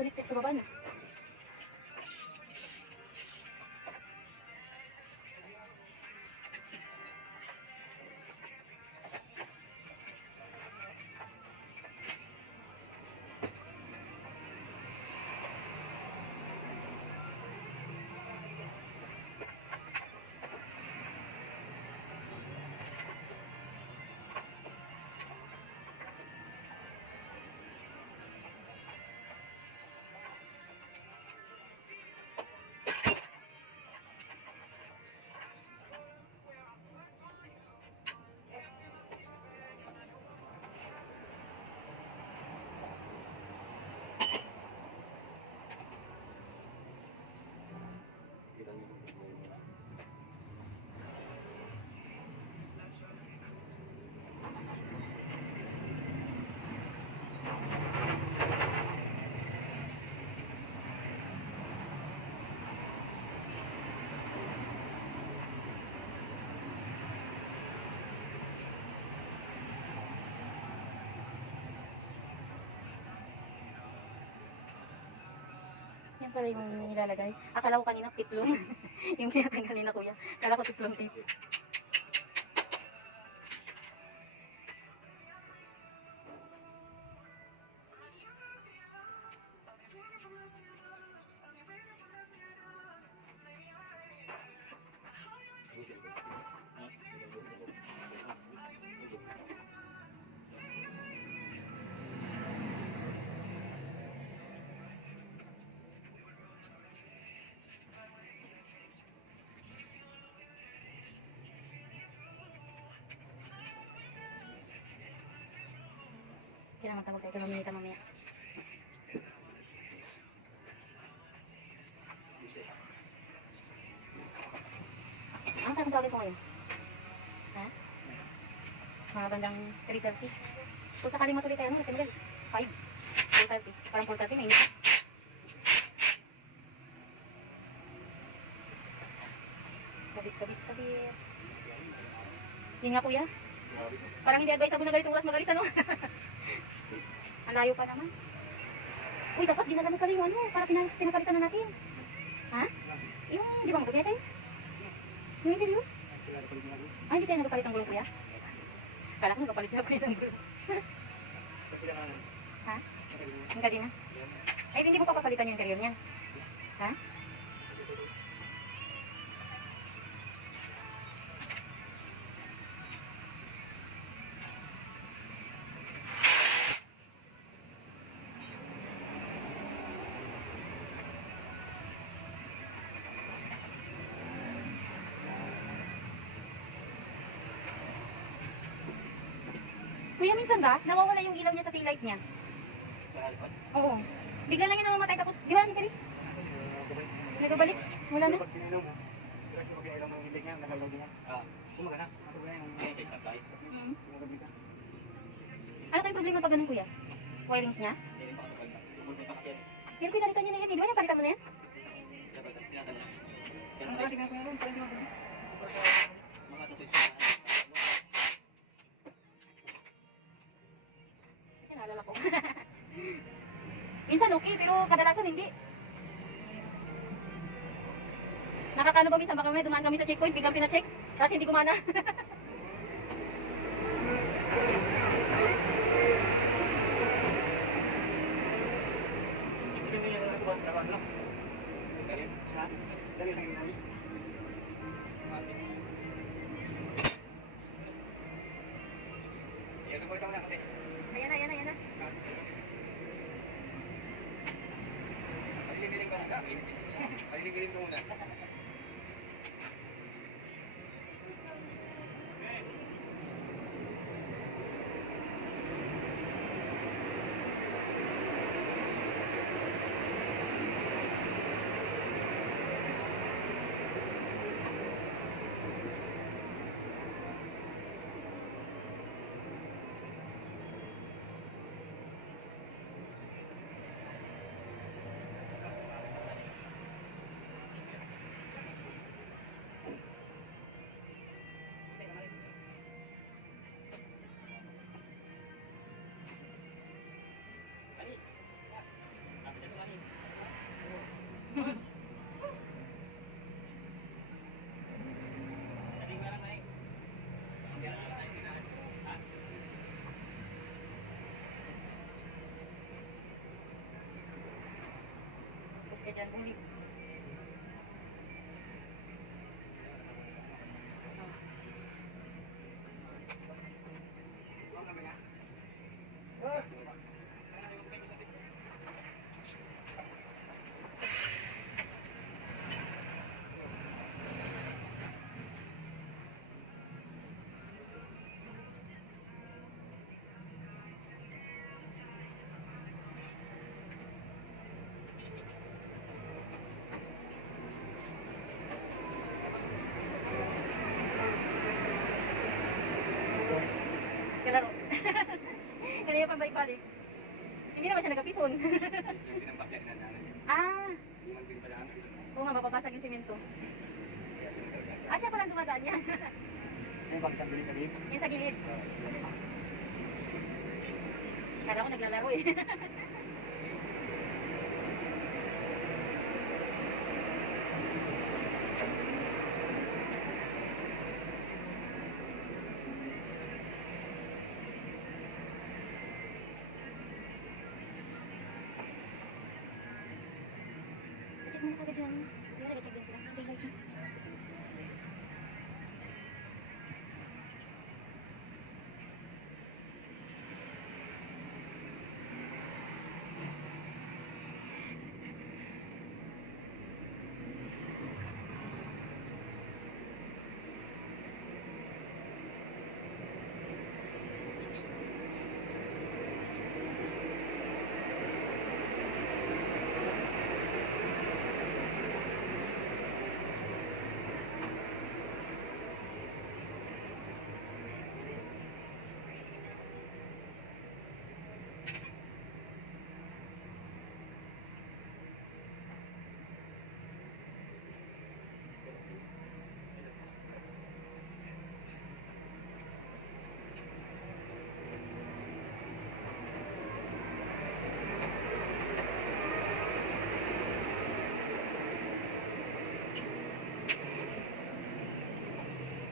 Connected sa baba niya. Kita niyo. Yan pala yung nilalagay. Akala ko kanina pitlong. Yung tinatanggal ni na kuya. Akala ko pitlong tape. Kailangan tawag tayo kay Maminita mamaya. Ano tayo kung tawagin ko ngayon? Ha? Mga bandang 3:30. Kung sakali matuloy tayo, ano? Kasi magalis. 5. 4:30. Parang 4:30 na init. Kabit. Yun nga kuya. Parang hindi advisable na ganitong oras magalis ano. Ang layo pa naman. Uy, dapat dinala mo pala yung ano, para pinapalitan na natin. Ha? Yung, di ba magagaya tayo? Yung interview? Ah, hindi tayo nagpapalit ng gulong kuya? Kala ko nagpapalit sila kuya ng gulong. Ha? Yung kadina? Ay, hindi mo papapalitan yung interior niyan. Ha? Kuya, minsan ba, nawawala yung ilaw niya sa taillight niya? Oo. Bigla lang yan namamatay tapos, di ba, hindi ka rin? Nagabalik? Wala na? Pag tinilaw mo, diretso pag pinailaw mo yung bibig niya, nagalaw din yan. Kumagana. Ano ba yung message na flight? Mm. Ano kayong problema pag ganun kuya? Wirings niya? Hindi pa kasi supported pa kasi yan. Pero pinalitan niya na yan, di ba? Yung palitan mo na yan? Pinatan mo na. Ang mga tingnan ko yan, parang di ba? Mga susunod na. minsan okay, pero kadalasan hindi. Nakakano ba minsan baka may dumaan kami sa checkpoint, biglang pina-check, tapos hindi gumana. Hindi mo yung nagbukas na ba, no? Dali, ha? Dali lang yun. Yes, support ako na kasi. Ayan na, ayan na, ayan na. Paliligilin ko muna. Paliligilin ko muna. Tapos ka dyan, bumili. Kalaro. Kanina pa balik-balik. Hindi naman siya nagapison. Yung pinambak niya, inananan niya. Ah, Yung magbili pala ang piso. oo nga, mapapasag yung simento. Kaya sumunod niya. Ah, siya palang dumadaan yan. Yung bakit sabihin sa game? Yung sa gilid. Kala ko naglalaro eh. Check mo na kagad yan. Hindi na nag-check din sila. Ang daylight na.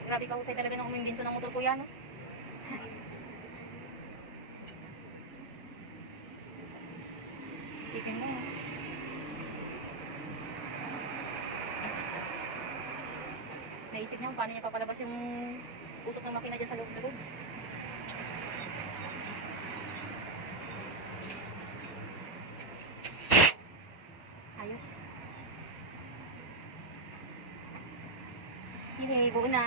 Grabe ka husay talaga ng umimbento ng motor kuya, no? Isipin mo. Naisip niya kung paano niya papalabas yung usok ng makina dyan sa loob-loob. Ayos. Yay, buo na.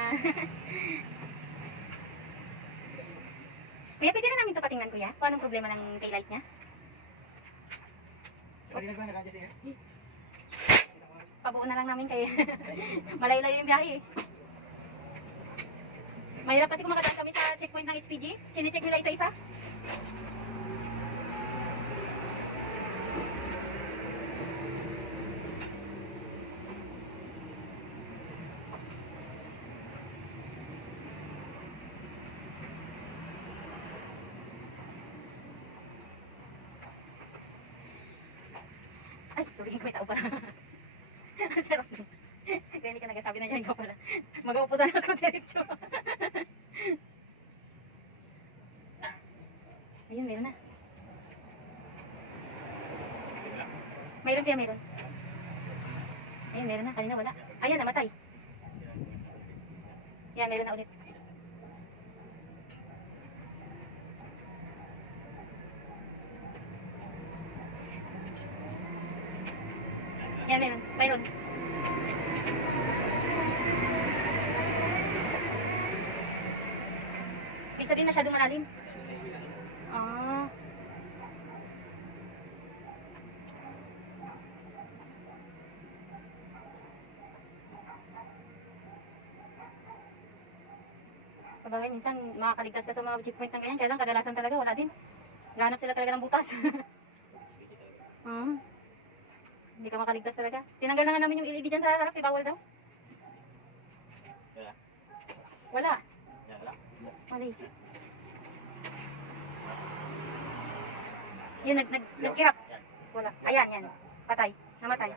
Kuya, pwede na namin ito patingnan, kuya? Kung anong problema ng taillight niya? Pwede na ba nakadya siya? Pabuo na lang namin kaya malayo-layo yung biyahe. Mahirap kasi kung makadaan kami sa checkpoint ng HPG. Chine-check nila isa-isa. Sabihin ko may tao pala. Ang sarap nun. Kaya hindi ka nagsasabi na niya, ikaw pala. Mag-uupo sana ako diretso. Ayun, meron na. Mayroon kaya meron. Ayun, meron na. Kanina wala. Ayan, namatay. Yan, meron na ulit. Yan, meron. Mayroon. Ibig sabihin masyadong malalim. Ah. Sabagay, minsan makakaligtas ka sa mga checkpoint ng ganyan. Kaya lang, kadalasan talaga, wala din. Gahanap sila talaga ng butas. Hindi ka makaligtas talaga. Tinanggal na nga namin yung LED dyan sa harap, bawal daw. Wala. Wala. Wala. Mali. Yun, nagkirap. Wala. Ayan, yan. Patay. Namatay.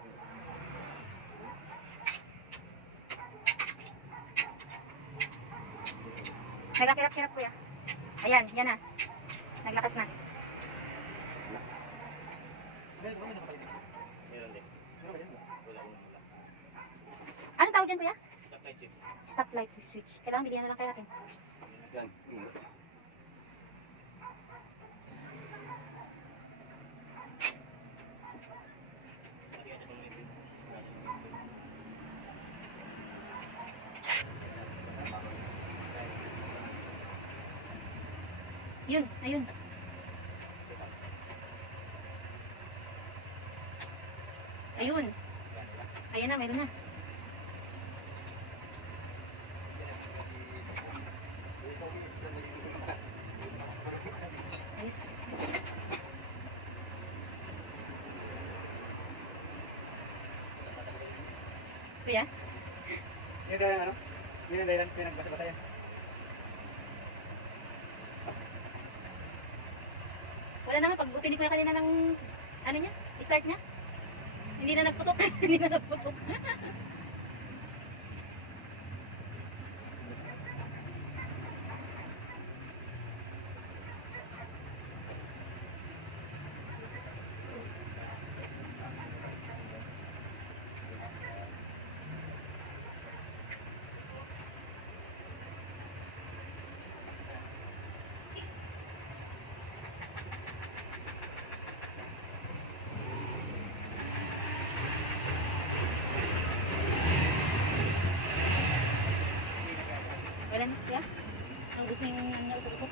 Nagkakirap-kirap kuya. Ayan, yan na. Naglakas na. Meron din. Wala. Anong tawag dyan kuya? Stoplight switch. Stoplight switch. Kailangan bigyan na lang kaya natin. Yan. Yun, ayun. Ayun. Ayan na, meron na. Ayos. Kuya? Yun daw yung ano? Yun ang dahilan pinagbasa-basa yan. Wala na nga, pag pinig ko yung kanina ng, ano niya, start niya. Hindi na nagputok. Hindi na nagputok. Wala na, kuya? Ang gusto yung ano niya, usok-usok.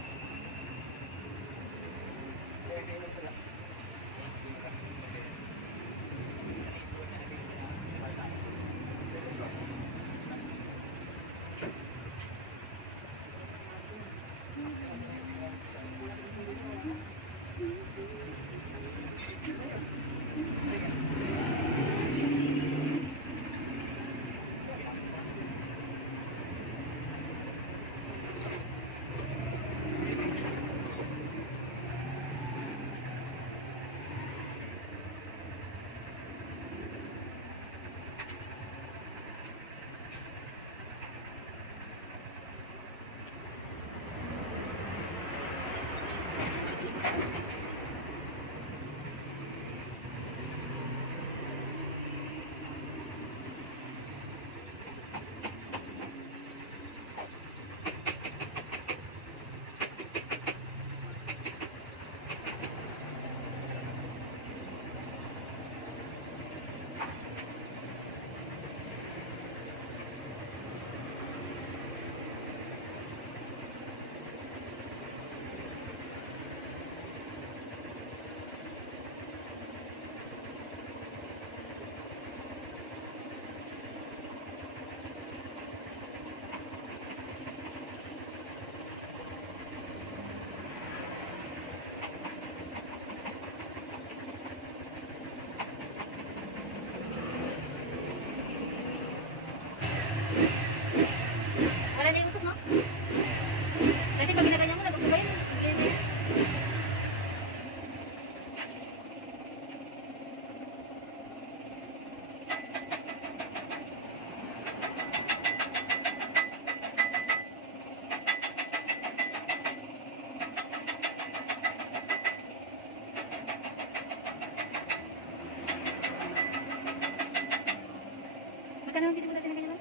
Magkano ang pinag natin na ganyan?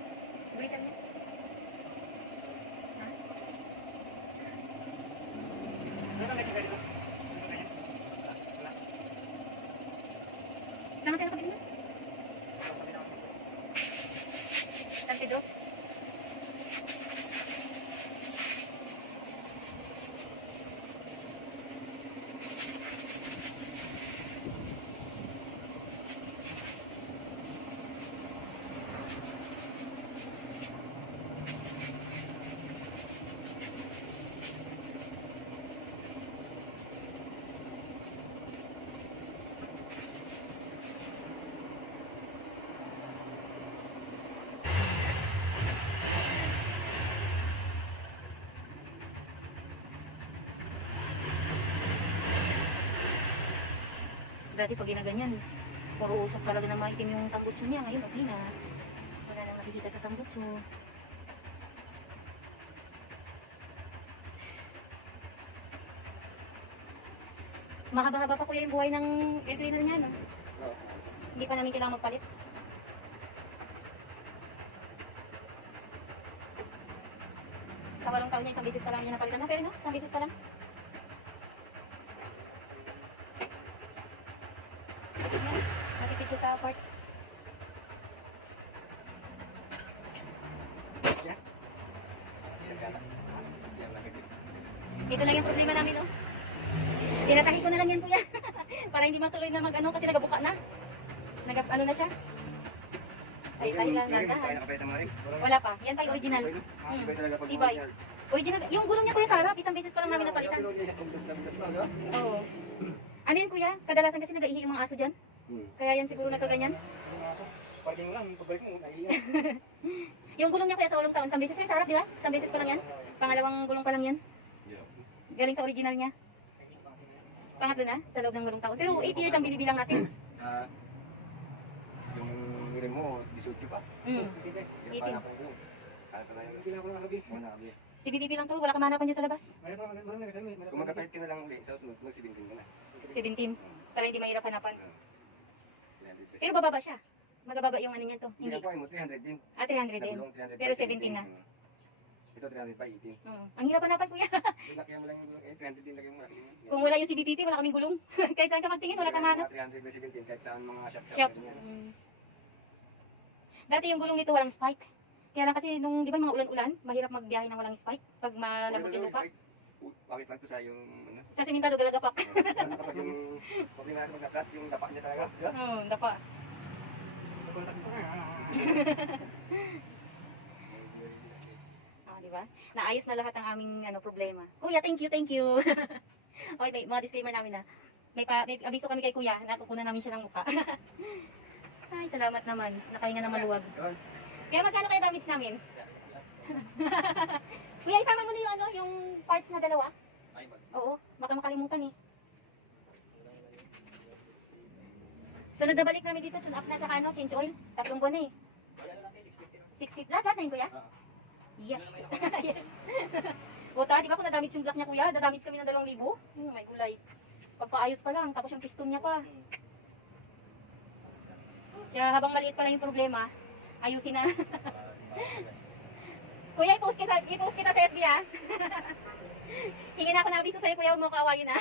Britan niya? Ha? Saan kayo nakabili na? San Pedro? Dati pag ginaganyan, puro usok talaga na maitim yung tambutso niya. Ngayon, okay na. Wala nang nakikita sa tambutso. Mahaba-haba pa kuya yung buhay ng air cleaner niya, no? Oo. Hindi pa namin kailangan magpalit. Sa 8 taon niya, isang beses pa lang niya napalitan. No, pero no? Isang beses pa lang. Yan. Matipid siya sa parts. Ito lang yung problema namin, no? Tinatahi ko na lang yan, kuya. Para hindi matuloy na mag-ano kasi nagabuka na. Nag-ano na siya. Tahi-tahi lang, dandahan. Wala pa. Yan pa yung original. Tibay. Original. Yung gulong niya, kuya, sarap. Isang beses pa lang namin napalitan. Oo. Ano yun, kuya? Kadalasan kasi nag-ihi yung mga aso dyan. Kaya yan siguro nagkaganyan. Parking mo lang, pagbalik mo, naiiyak. Yung gulong niya, kuya, sa 8 taon. Isang beses, sarap, di ba? Isang beses pa lang yan. Pangalawang gulong pa lang yan. Galing sa original niya. Pangatlo na, sa loob ng 8 taon. Pero 8 years ang binibilang natin. Yung rim mo, 18 pa. Mm. Hindi pa na ako. Kaya pa na yun. Hindi na ako nakabis. Wala nakabis. Si BBB lang to, wala kang manapan dyan sa labas. Kung magkapahit ka na lang ulit, sa sunod, mag-17 ka na. 17. Para hindi mahirap hanapan. Pero bababa siya. Magababa yung ano niya to. Hindi Hindi. na po, mo 300 din. Ah, 300 din. Nabulong 300 Pero pa, 17 na. Ito 300 pa, 18. Oo. Ang hirap hanapan, kuya. Laki mo lang yung 300 din lagi mo laki. Kung wala yung CBPT, wala kaming gulong. Kahit saan ka magtingin, wala kang hanap. 300 by 17, kahit saan mga shop-shop. Shop. ganyan. Dati yung gulong nito walang spike. Kaya lang kasi nung, di ba mga ulan-ulan, mahirap magbiyahe ng walang spike pag malambot yung lupa. Bakit lang to sa yung ano? Sa simentado galagapak. Ano kapag yung pag pinaka mag-flat, yung dapa niya talaga. Oo, dapa. Ah, di ba? Naayos na lahat ang aming ano problema. Kuya, thank you, thank you. Okay, may mga disclaimer namin na. May abiso kami kay kuya, nakukunan namin siya ng mukha. Ay, salamat naman. Nakahinga na maluwag. Yun. Kaya magkano kaya damage namin? Kuya, isama mo na yung ano, yung parts na dalawa. Oo, baka makalimutan eh. Sunod na balik namin dito, tune up na tsaka ano, change oil. 3 buwan na eh. 650. Lahat na yun, kuya? Yes. Yes. Buta, di ba kung nadamage yung block niya, kuya? Nadamage kami ng 2,000. May gulay. Pagpaayos pa lang, tapos yung piston niya pa. Kaya habang maliit pa lang yung problema, ayusin na. Kuya, i-post kita sa FB ah. Hingin ako na abiso sa'yo, kuya, huwag mo kaawayin ah.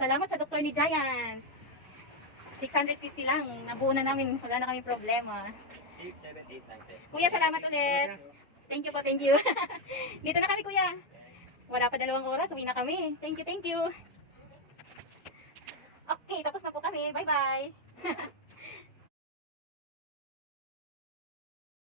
Salamat sa doktor ni Jayan. 650 lang. Nabuo na namin. Wala na kami problema. 6, 7, 8, 9, 10. Kuya, salamat ulit. Thank you po, thank you. Dito na kami, kuya. Wala pa 2 oras. Uwi na kami. Thank you, thank you. Okay, tapos na po kami. Bye-bye.